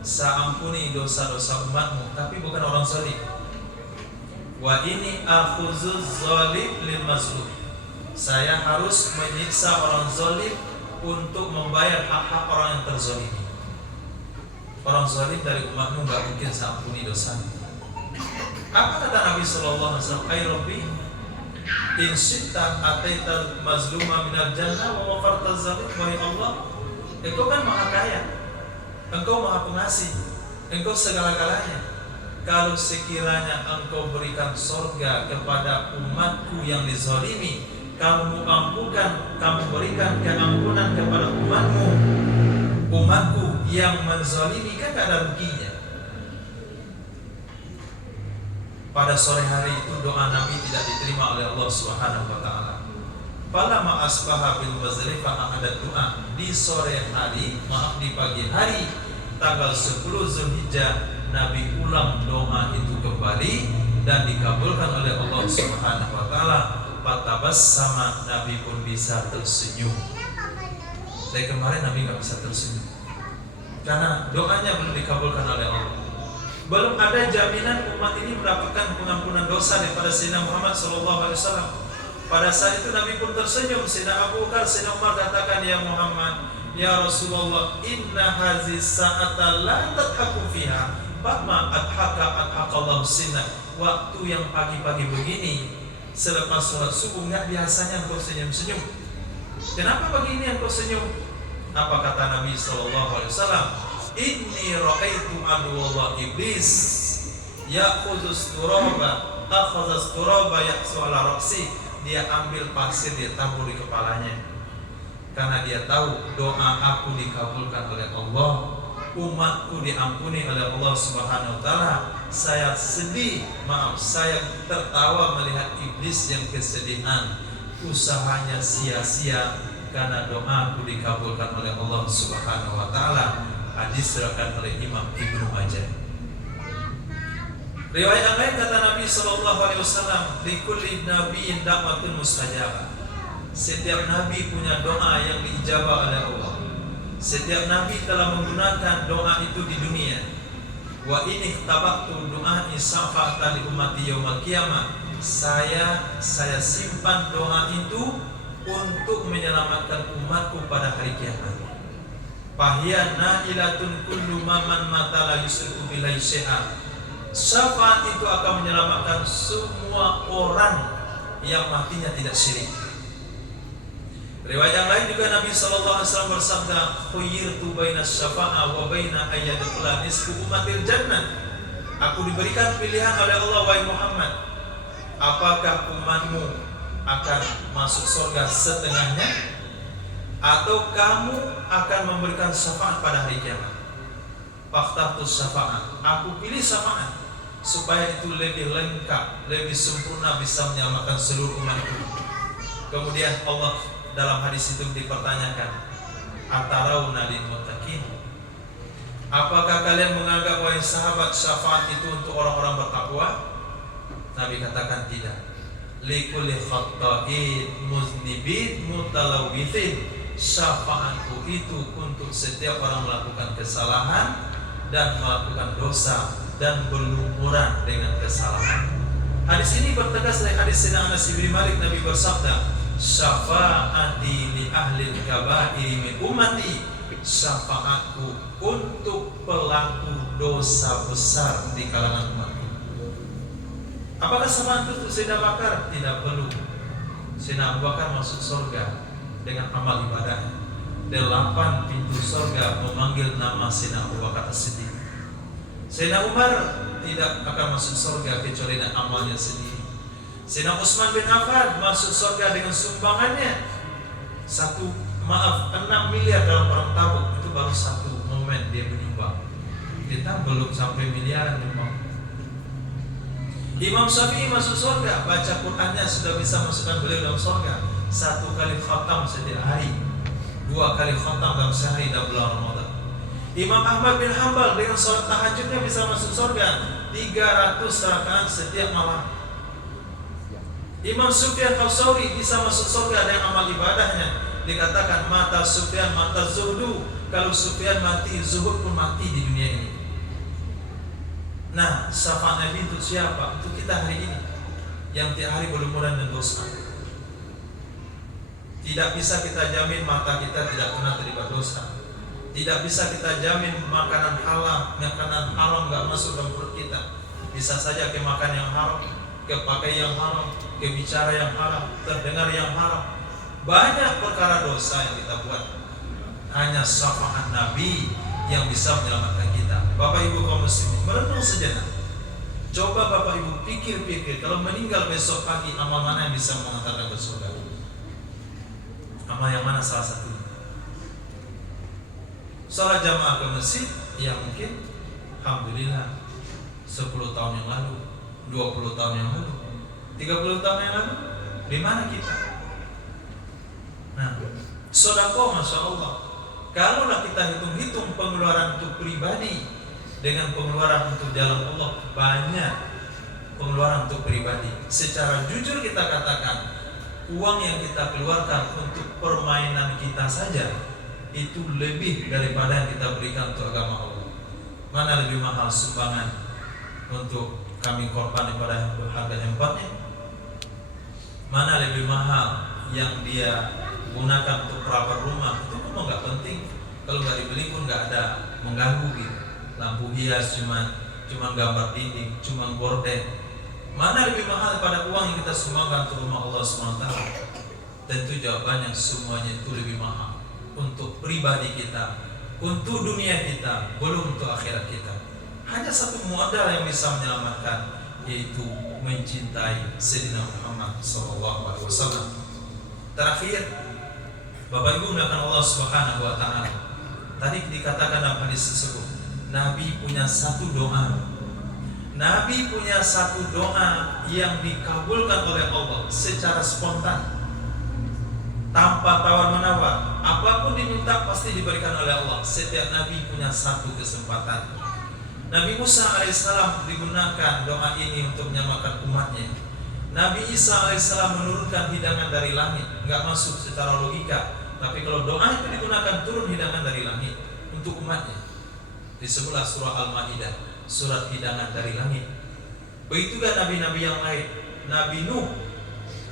saya ampuni dosa-dosa umatmu, tapi bukan orang zalim. Wa ini akhuzuz zalim lil mazlum. Saya harus menyiksa orang zalim untuk membayar hak-hak orang yang terzalimi. Orang zalim dari umatmu enggak mungkin saya ampuni dosanya. Apa kata Nabi sallallahu alaihi wasallam? Ay Rabbi, in syi'ta ataital mazluma minal jannah wa wafartaz zalim. Wahai Allah, Engkau kan maha kaya, Engkau maha pengasih, Engkau segala-galanya. kalau sekiranya engkau berikan sorga kepada umatku yang dizalimi, kamu ampunkan, kamu berikan keampunan kepada umatku yang menzalimi, kan gak ada ruginya. Pada sore hari itu doa Nabi tidak diterima oleh Allah Subhanahu wa taala. Falamma asbaha bil Muzdalifah ada doa di sore hari, di pagi hari tanggal 10 Zulhijjah, Nabi ulang doa itu kembali dan dikabulkan oleh Allah Subhanahu wa taala. Fatabassama, Nabi pun bisa tersenyum. Dari kemarin Nabi nggak bisa tersenyum karena doanya belum dikabulkan oleh Allah. Belum ada jaminan umat ini mendapatkan pengampunan dosa daripada Sayyidina Muhammad SAW. Pada saat itu Nabi pun tersenyum. Sayyidina Abu Bakar, Sayyidina Umar katakan, ya Muhammad, ya Rasulullah, inna hazi sa'ata la tadhaku fiha ba'ma adhaqallahu sinna. Waktu yang pagi-pagi begini selepas sholat subuh nggak biasanya engkau senyum-senyum. Kenapa pagi ini engkau senyum? Apa kata Nabi SAW? Inni ra'aitu aduwallah iblis ya'khudus turaba akhadhas turaba ya'su ala ra'si. Dia ambil pasir, dia tabur di kepalanya, karena dia tahu doa aku dikabulkan oleh Allah, umatku diampuni oleh Allah Subhanahu wa taala. Saya sedih, saya tertawa melihat iblis yang kesedihan, usahanya sia-sia karena doaku dikabulkan oleh Allah Subhanahu wa taala. Hadis diriwayatkan oleh Imam Ibnu Majah. Riwayat yang lain kata Nabi SAW, likulli nabiyyin da'watun mustajabah. Setiap nabi punya doa yang diijabah oleh Allah. Setiap nabi telah menggunakan doa itu di dunia. Wa ini tabaktu du'ani safa'ata li ummati yaumal qiyamah. Saya simpan doa itu untuk menyelamatkan umatku pada hari kiamat. Fahiya na'ilatun kullu man mata la yusyriku billahi syai'an. Syafaat itu akan menyelamatkan semua orang yang matinya tidak syirik. Riwayat yang lain juga Nabi SAW bersabda, khuyyirtu baina syafa'a wa baina ayyadkhula nisfu ummatil jannah. Aku diberikan pilihan oleh Allah, wahai Muhammad, apakah umatmu akan masuk surga setengahnya, atau kamu akan memberikan syafaat pada hari kiamat? Fakhtartus syafaat, aku pilih syafaat supaya itu lebih lengkap, lebih sempurna, bisa menyelamatkan seluruh umatku. Kemudian Allah dalam hadis itu dipertanyakan, atarauna lil muttaqin, apakah kalian menganggap wahai sahabat syafaat itu untuk orang-orang bertakwa? Nabi katakan tidak. Likulli khatta'in muznibin mutalawwithin, syafaatku itu untuk setiap orang melakukan kesalahan dan melakukan dosa dan berlumuran dengan kesalahan. Hadis ini bertegas dari hadis Sayyidina Anas bin Malik. Nabi bersabda, syafaati li ahli kabairi min ummati, syafaatku untuk pelaku dosa besar di kalangan umatku. Apakah syafaat itu Sayyidina Bakar? Tidak perlu. Sayyidina Abu Bakar masuk surga dengan amal ibadahnya. 8 pintu surga memanggil nama Sayyidina Abu Bakar As-Siddiq. Sayyidina Umar tidak akan masuk surga kecuali dengan amalnya sendiri. Sayyidina Utsman bin Affan masuk surga dengan sumbangannya 6 miliar dalam perang Tabuk. Itu baru satu momen dia menyumbang. Kita belum sampai miliaran nyumbang. Imam Syafi'i masuk surga, baca Qur'annya sudah bisa masukkan beliau dalam surga. 1 kali khatam setiap hari, 2 kali khatam dalam sehari dalam bulan Ramadan. Imam Ahmad bin Hanbal dengan sholat tahajudnya bisa masuk surga 300 rakaat setiap malam. Imam Sufyan al-Thawri bisa masuk surga dengan amal ibadahnya. Dikatakan mata Sufyan mata zuhdu, kalau Sufyan mati, zuhud pun mati di dunia ini. Nah, syafaat Nabi untuk siapa? Untuk kita hari ini yang tiap hari berlumuran dengan dosa. Tidak bisa kita jamin mata kita tidak pernah terlibat dosa. Tidak bisa kita jamin makanan halal, makanan haram nggak masuk dalam perut kita. Bisa saja ke makan yang haram, ke pakai yang haram, ke bicara yang haram, terdengar yang haram. Banyak perkara dosa yang kita buat. Hanya syafaat Nabi yang bisa menyelamatkan kita. Bapak Ibu kaum muslimin, merenung sejenak. Coba Bapak Ibu pikir-pikir, kalau meninggal besok pagi, amal mana yang bisa mengantarkan ke surga? Amal yang mana salah satunya? Sholat jamaah ke masjid, ya mungkin, alhamdulillah, 10 tahun yang lalu, 20 tahun yang lalu, 30 tahun yang lalu, di mana kita? Nah, sedekah, masya Allah. Kalaulah kita hitung-hitung pengeluaran untuk pribadi dengan pengeluaran untuk jalan Allah, banyak pengeluaran untuk pribadi. Secara jujur kita katakan, uang yang kita keluarkan untuk permainan kita saja itu lebih daripada yang kita berikan untuk agama Allah. Mana lebih mahal sumbangan untuk kami korban pada harga empatnya? Mana lebih mahal yang dia gunakan untuk perawat rumah? Itu pun nggak penting. Kalau nggak dibeli pun nggak ada mengganggu gitu. Lampu hias cuma gambar dinding, cuma gorden. Mana lebih mahal daripada uang yang kita sumbangkan untuk rumah Allah SWT? Tentu jawabannya semuanya itu lebih mahal untuk pribadi kita, untuk dunia kita, belum untuk akhirat kita. Hanya satu modal yang bisa menyelamatkan, yaitu mencintai Sayyidina Muhammad SAW. Terakhir, Bapak Ibu muliakan Allah Subhanahu wa Ta'ala. Tadi dikatakan dalam hadis tersebut, Nabi punya satu doa. Nabi punya satu doa yang dikabulkan oleh Allah secara spontan, tanpa tawar-menawar. Apapun diminta pasti diberikan oleh Allah. Setiap Nabi punya satu kesempatan. Nabi Musa alaihissalam digunakan doa ini untuk menyelamatkan umatnya. Nabi Isa alaihissalam menurunkan hidangan dari langit. Nggak masuk secara logika, tapi kalau doa itu digunakan turun hidangan dari langit untuk umatnya. Disebutlah surah Al-Maidah, surat hidangan dari langit. Begitu juga nabi-nabi yang lain. Nabi Nuh,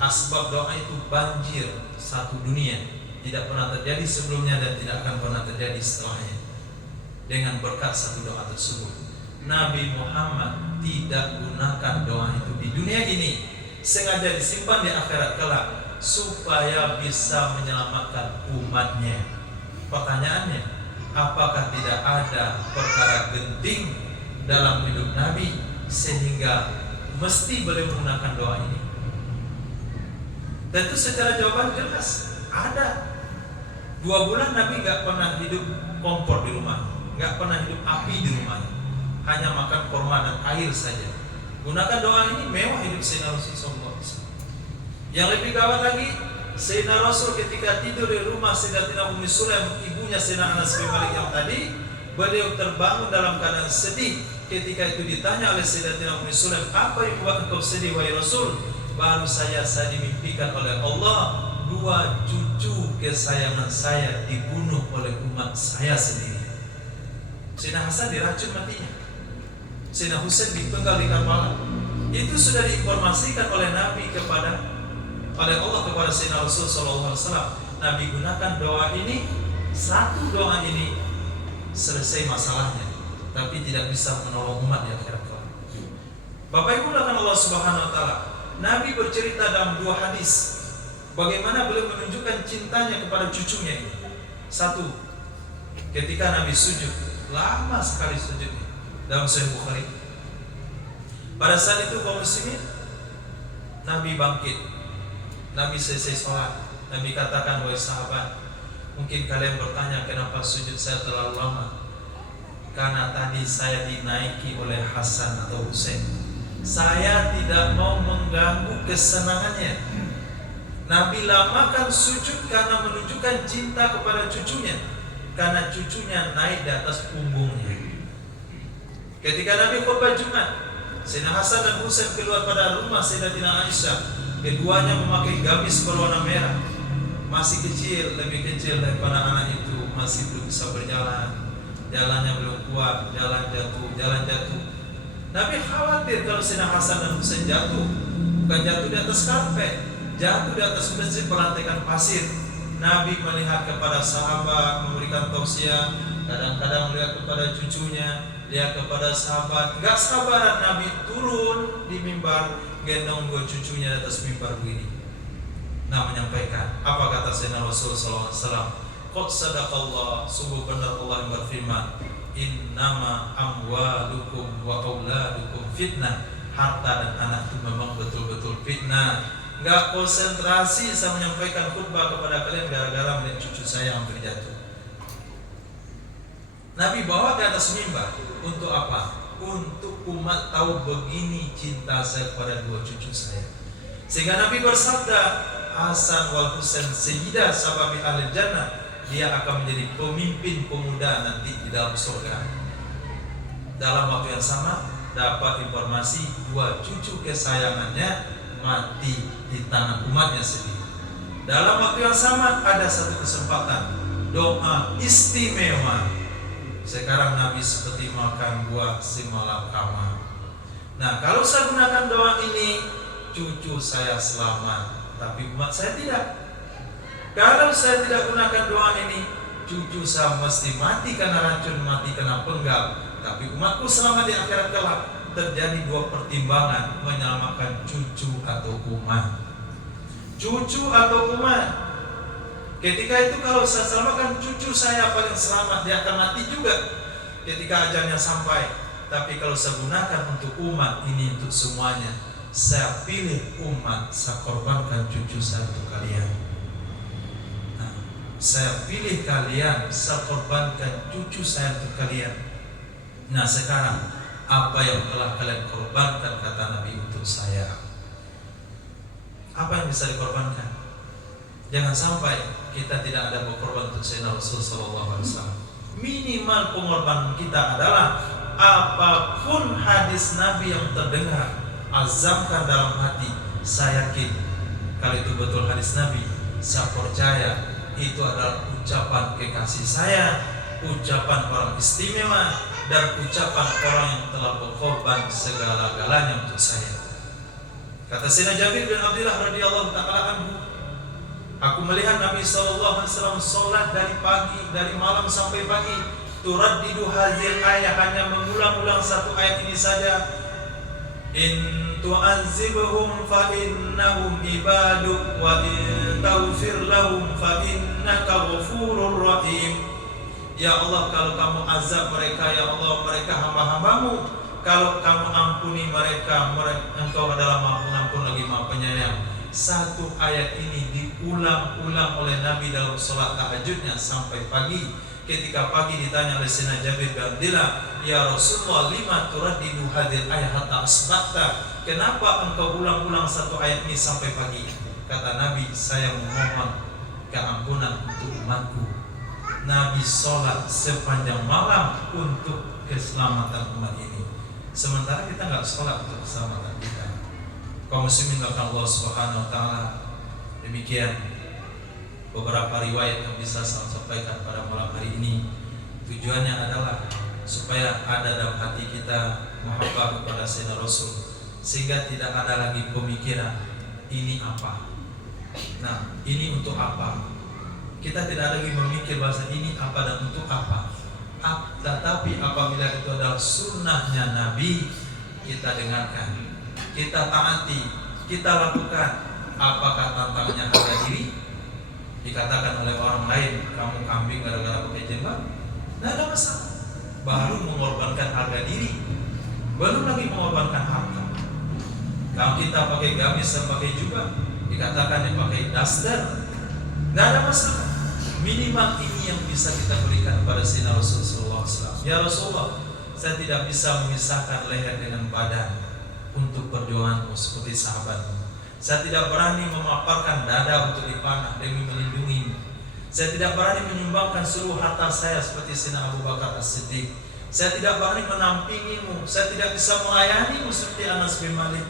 asbab doa itu banjir satu dunia, tidak pernah terjadi sebelumnya dan tidak akan pernah terjadi setelahnya, dengan berkat satu doa tersebut. Nabi Muhammad tidak gunakan doa itu di dunia ini, sengaja disimpan di akhirat kelak supaya bisa menyelamatkan umatnya. Pertanyaannya, apakah tidak ada perkara genting dalam hidup Nabi sehingga mesti beliau menggunakan doa ini? Tentu secara jawaban jelas ada. 2 bulan Nabi gak pernah hidup kompor di rumah, gak pernah hidup api di rumahnya, hanya makan kurma dan air saja. Gunakan doa ini, mewah hidup Sayyidina Rasulullah SAW. Yang lebih gawat lagi, Sayyidina Rasul ketika tidur di rumah Sayyidatina Ummi Sulaim, ibunya Sayyidina Anas bin Malik yang tadi, beliau terbangun dalam keadaan sedih. Ketika itu ditanya oleh Sayyidatina Ummi Sulaim, apa yang membuat engkau sedih wahai Rasul? Baru saya dimimpikan oleh Allah, 2 cucu kesayangan saya dibunuh oleh umat saya sendiri. Sayyidina Hasan diracun matinya, Sayyidina Husain dipenggal di Karbala. Itu sudah diinformasikan oleh Nabi oleh Allah kepada Sayyidina Rasul SAW. Nabi gunakan doa ini, satu doa ini selesai masalahnya, tapi tidak bisa menolong umat di akhirat kelak. Bapak Ibu muliakan Allah Subhanahu wa Ta'ala. Nabi bercerita dalam 2 hadis bagaimana beliau menunjukkan cintanya kepada cucunya ini. 1, ketika Nabi sujud, lama sekali sujudnya, dalam Sahih Bukhari. Pada saat itu kaum muslimin, Nabi bangkit, Nabi selesai sholat. Nabi katakan, wahai sahabat, mungkin kalian bertanya kenapa sujud saya terlalu lama. Karena tadi saya dinaiki oleh Hasan atau Husain. Saya tidak mau mengganggu kesenangannya. Nabi lamakan sujud karena menunjukkan cinta kepada cucunya, karena cucunya naik di atas punggungnya. Ketika Nabi khutbah Jumat, Sayyidina Hasan dan Husain keluar pada rumah Sayyidatina Aisyah. Keduanya memakai gamis berwarna merah. Masih kecil, lebih kecil daripada anak itu, masih belum bisa berjalan. Jalannya belum kuat, jalan jatuh. Nabi khawatir kalau Sayyidina Hasan dan Husain jatuh. Bukan jatuh di atas karpet, jatuh di atas masjid berlantaikan pasir. Nabi melihat kepada sahabat, memberikan tausiah. Kadang-kadang melihat kepada cucunya, lihat kepada sahabat. Gak sabaran Nabi turun di mimbar, gendong 2 cucunya di atas mimbar begini. Nah, menyampaikan apa kata Sayyidina Rasulullah SAW. Qad sadaqallah, sungguh benar Allah yang berfirman, innama amwalukum wa auladukum fitnah. harta dan anak itu memang betul-betul fitnah. Nggak konsentrasi saya menyampaikan khutbah kepada kalian gara-gara melihat cucu saya hampir jatuh. Nabi bawa ke atas mimbar untuk apa? Untuk umat tahu begini cinta saya kepada dua cucu saya. Sehingga Nabi bersabda, Hasan wal Husain sayyidah sababi ahli jannah, dia akan menjadi pemimpin pemuda nanti di dalam surga. Dalam waktu yang sama dapat informasi dua cucu kesayangannya mati di tangan umatnya sendiri. Dalam waktu yang sama ada satu kesempatan doa istimewa. Sekarang Nabi seperti makan buah simalakama. Nah, kalau saya gunakan doa ini, cucu saya selamat, tapi umat saya tidak. Kalau saya tidak gunakan doa ini, cucu saya mesti mati karena racun, mati karena penggal, tapi umatku selamat di akhirat kelak. Terjadi dua pertimbangan menyelamatkan cucu atau umat. Cucu atau umat. Ketika itu kalau saya selamatkan cucu saya paling selamat, dia akan mati juga ketika ajalnya sampai. Tapi kalau saya gunakan untuk umat ini, untuk semuanya, saya pilih umat, saya korbankan cucu saya untuk kalian. Nah, saya pilih kalian, saya korbankan cucu saya untuk kalian. Nah, sekarang apa yang telah kalian korbankan, kata Nabi, untuk saya? Apa yang bisa dikorbankan? Jangan sampai kita tidak ada berkorban untuk Sayyidina Rasul SAW. Minimal pengorbanan kita adalah apapun hadis Nabi yang terdengar, azamkan dalam hati. Saya yakin kalau itu betul hadis Nabi, saya percaya itu adalah ucapan kekasih saya, ucapan orang istimewa, dan ucapan orang yang telah berkorban segala-galanya untuk saya. Kata Sayyidina Jabir bin Abdullah radhiyallahu ta'ala anhu, aku melihat Nabi SAW sholat dari pagi, dari malam sampai pagi, turaddidu hadhil ayat, hanya mengulang-ulang satu ayat ini saja. In tu'azzibhum fa innahum ibaduk wa in taghfir lahum fa innaka ghafurur rahim. Ya Allah, kalau kamu azab mereka, ya Allah, mereka hamba-hambamu. Kalau kamu ampuni mereka, Engkau adalah Maha Pengampun lagi Maha Penyayang. Satu ayat ini diulang-ulang oleh Nabi dalam sholat tahajudnya sampai pagi. Ketika pagi ditanya oleh Sayyidina Jabir bin Abdullah, ya Rasulullah, lima turaddidu hadhil ayat hatta asbahta? Kenapa engkau ulang-ulang satu ayat ini sampai pagi? Kata Nabi, saya memohon keampunan untuk umatku. Nabi sholat sepanjang malam untuk keselamatan umat ini, sementara kita nggak sholat untuk keselamatan kita. Kaum muslimin Allah Subhanahu wa ta'ala. Demikian beberapa riwayat yang bisa saya sampaikan pada malam hari ini. Tujuannya adalah supaya ada dalam hati kita mahabbah kepada Sayyidina Rasul, sehingga tidak ada lagi pemikiran ini apa, nah ini untuk apa. Kita tidak lagi memikir bahasa ini apa dan untuk apa. Tetapi apabila itu adalah sunnahnya Nabi, kita dengarkan, kita taati, kita lakukan. Apakah tantangannya harga diri? Dikatakan oleh orang lain, kamu kambing gara-gara pakai jilbab, tidak ada masalah. Baru mengorbankan harga diri, belum lagi mengorbankan harta. Kalau kita pakai gamis dan pakai jubah, dikatakan yang pakai daster, tidak ada masalah. Minimal ini yang bisa kita berikan pada Sayyidina Rasulullah SAW. Ya Rasulullah, saya tidak bisa memisahkan leher dengan badan untuk perjuanganmu seperti sahabatmu. Saya tidak berani memaparkan dada untuk dipanah demi melindungimu. Saya tidak berani menyumbangkan seluruh harta saya seperti Sayyidina Abu Bakar As-Siddiq. Saya tidak berani menampingimu. Saya tidak bisa melayanimu seperti Anas bin Malik.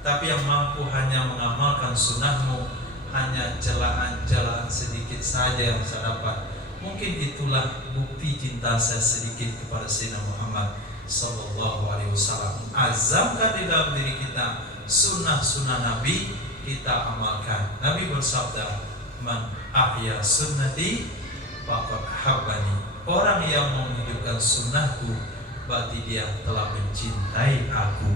Tapi yang mampu hanya mengamalkan sunnahmu, hanya celaan-celaan sedikit saja yang saya dapat. Mungkin itulah bukti cinta saya sedikit kepada Sayyidina Muhammad Sallallahu Alaihi Wasallam. Azamkan di dalam diri kita sunnah-sunnah Nabi, kita amalkan. Nabi bersabda, man ahya sunnati faqad habbani. Orang yang menghidupkan sunnahku berarti dia telah mencintai aku.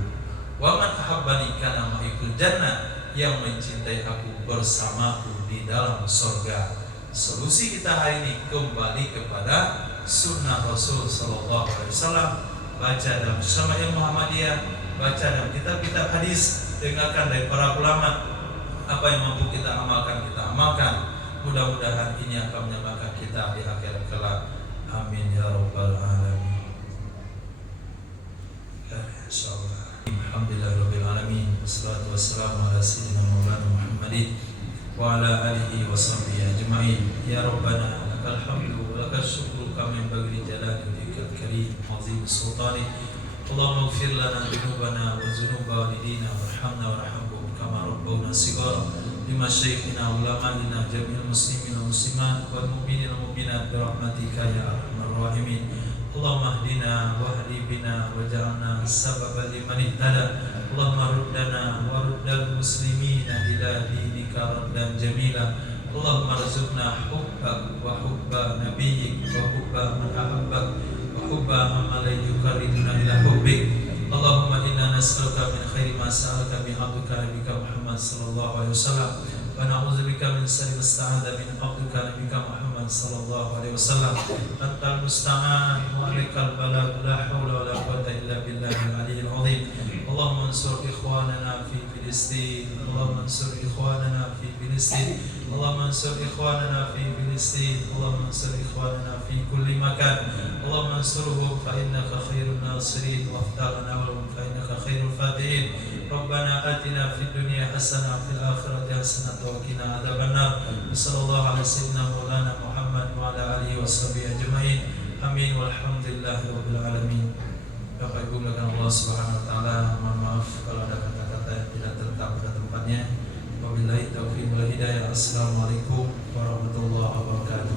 Wa man ahabbani kana ma'ikul jannah. Yang mencintai aku bersamaku di dalam surga. Solusi kita hari ini kembali kepada sunnah Rasul Sallallahu Alaihi Wasallam. Baca dalam Syama'il Muhammadiyah, baca dan kitab-kitab hadis, dengarkan dari para ulama. Apa yang mampu kita amalkan, kita amalkan. Mudah-mudahan ini akan menyelamatkan kita di akhirat kelak. Amin ya rabbal alamin. Ya insyaallah. Alhamdulillahirabbil alamin. Wassalatu wassalamu ala sayyidina Maulana Muhammadin wa ala alihi wa sahbihi ajma'in. Ya rabbana lakal hamdu wa lakal syukru kama yanbaghi li jalali wajhikal karim azim sultanik. Allahumma ighfir lana dhunubana wa dhunuba walidina warhamna warhamhum kama rabbawna shighara. Lima syekhina ulama'ina jami'il muslimin wal muslimat wal mu'minin wal mu'minat birahmatika ya arhamar rahimin. Allahumma hdina wa hdi bina waj'alna sababan liman ihtada. Allahumma ruddana wa ruddal muslimina ila dinika raddan jamila. Allahumma rzuqna hubbak wa hubba nabiyyik wa hubba man ahabbak wa hubba man la yuqarribuna ila hubbik. Allahumma inna nas'aluka min khairi ma sa'alaka bi 'abdika nabiyika Muhammad sallallahu alaihi wasallam wa na'udzubika min syarri ma sta'adha min 'abdika nabiyika Muhammad sallallahu alaihi wasallam. Antal musta'an wa 'alaikal balagh la haula wa la quwwata illa billahil aliyyil 'azim. Allahumma ansur ikhwanana fi Filistin. Allahumma ansur ikhwanana fi Filistin. Allahumma ansur ikhwanana fi Filistin. Allahumma ansur ikhwanana fi kulli makan. Allahumma ansurhum fa innaka khairun nasirin waftah lana wa fa innaka khairul fatihin. Rabbana atina fid dunya hasanah wa fil akhirati hasanah wa qina adzabannar. Sallallahu alaihi sayyidina Maulana Muhammad wa ala alihi washabihi ajmain. Amin walhamdulillahi rabbil alamin. Bapak Ibu melakukan Allah Subhanahu wa taala, mohon maaf kalau ada kata-kata yang tidak terletak pada tempatnya. Wabillahi taufiq wal hidayah. Assalamualaikum warahmatullahi wabarakatuh.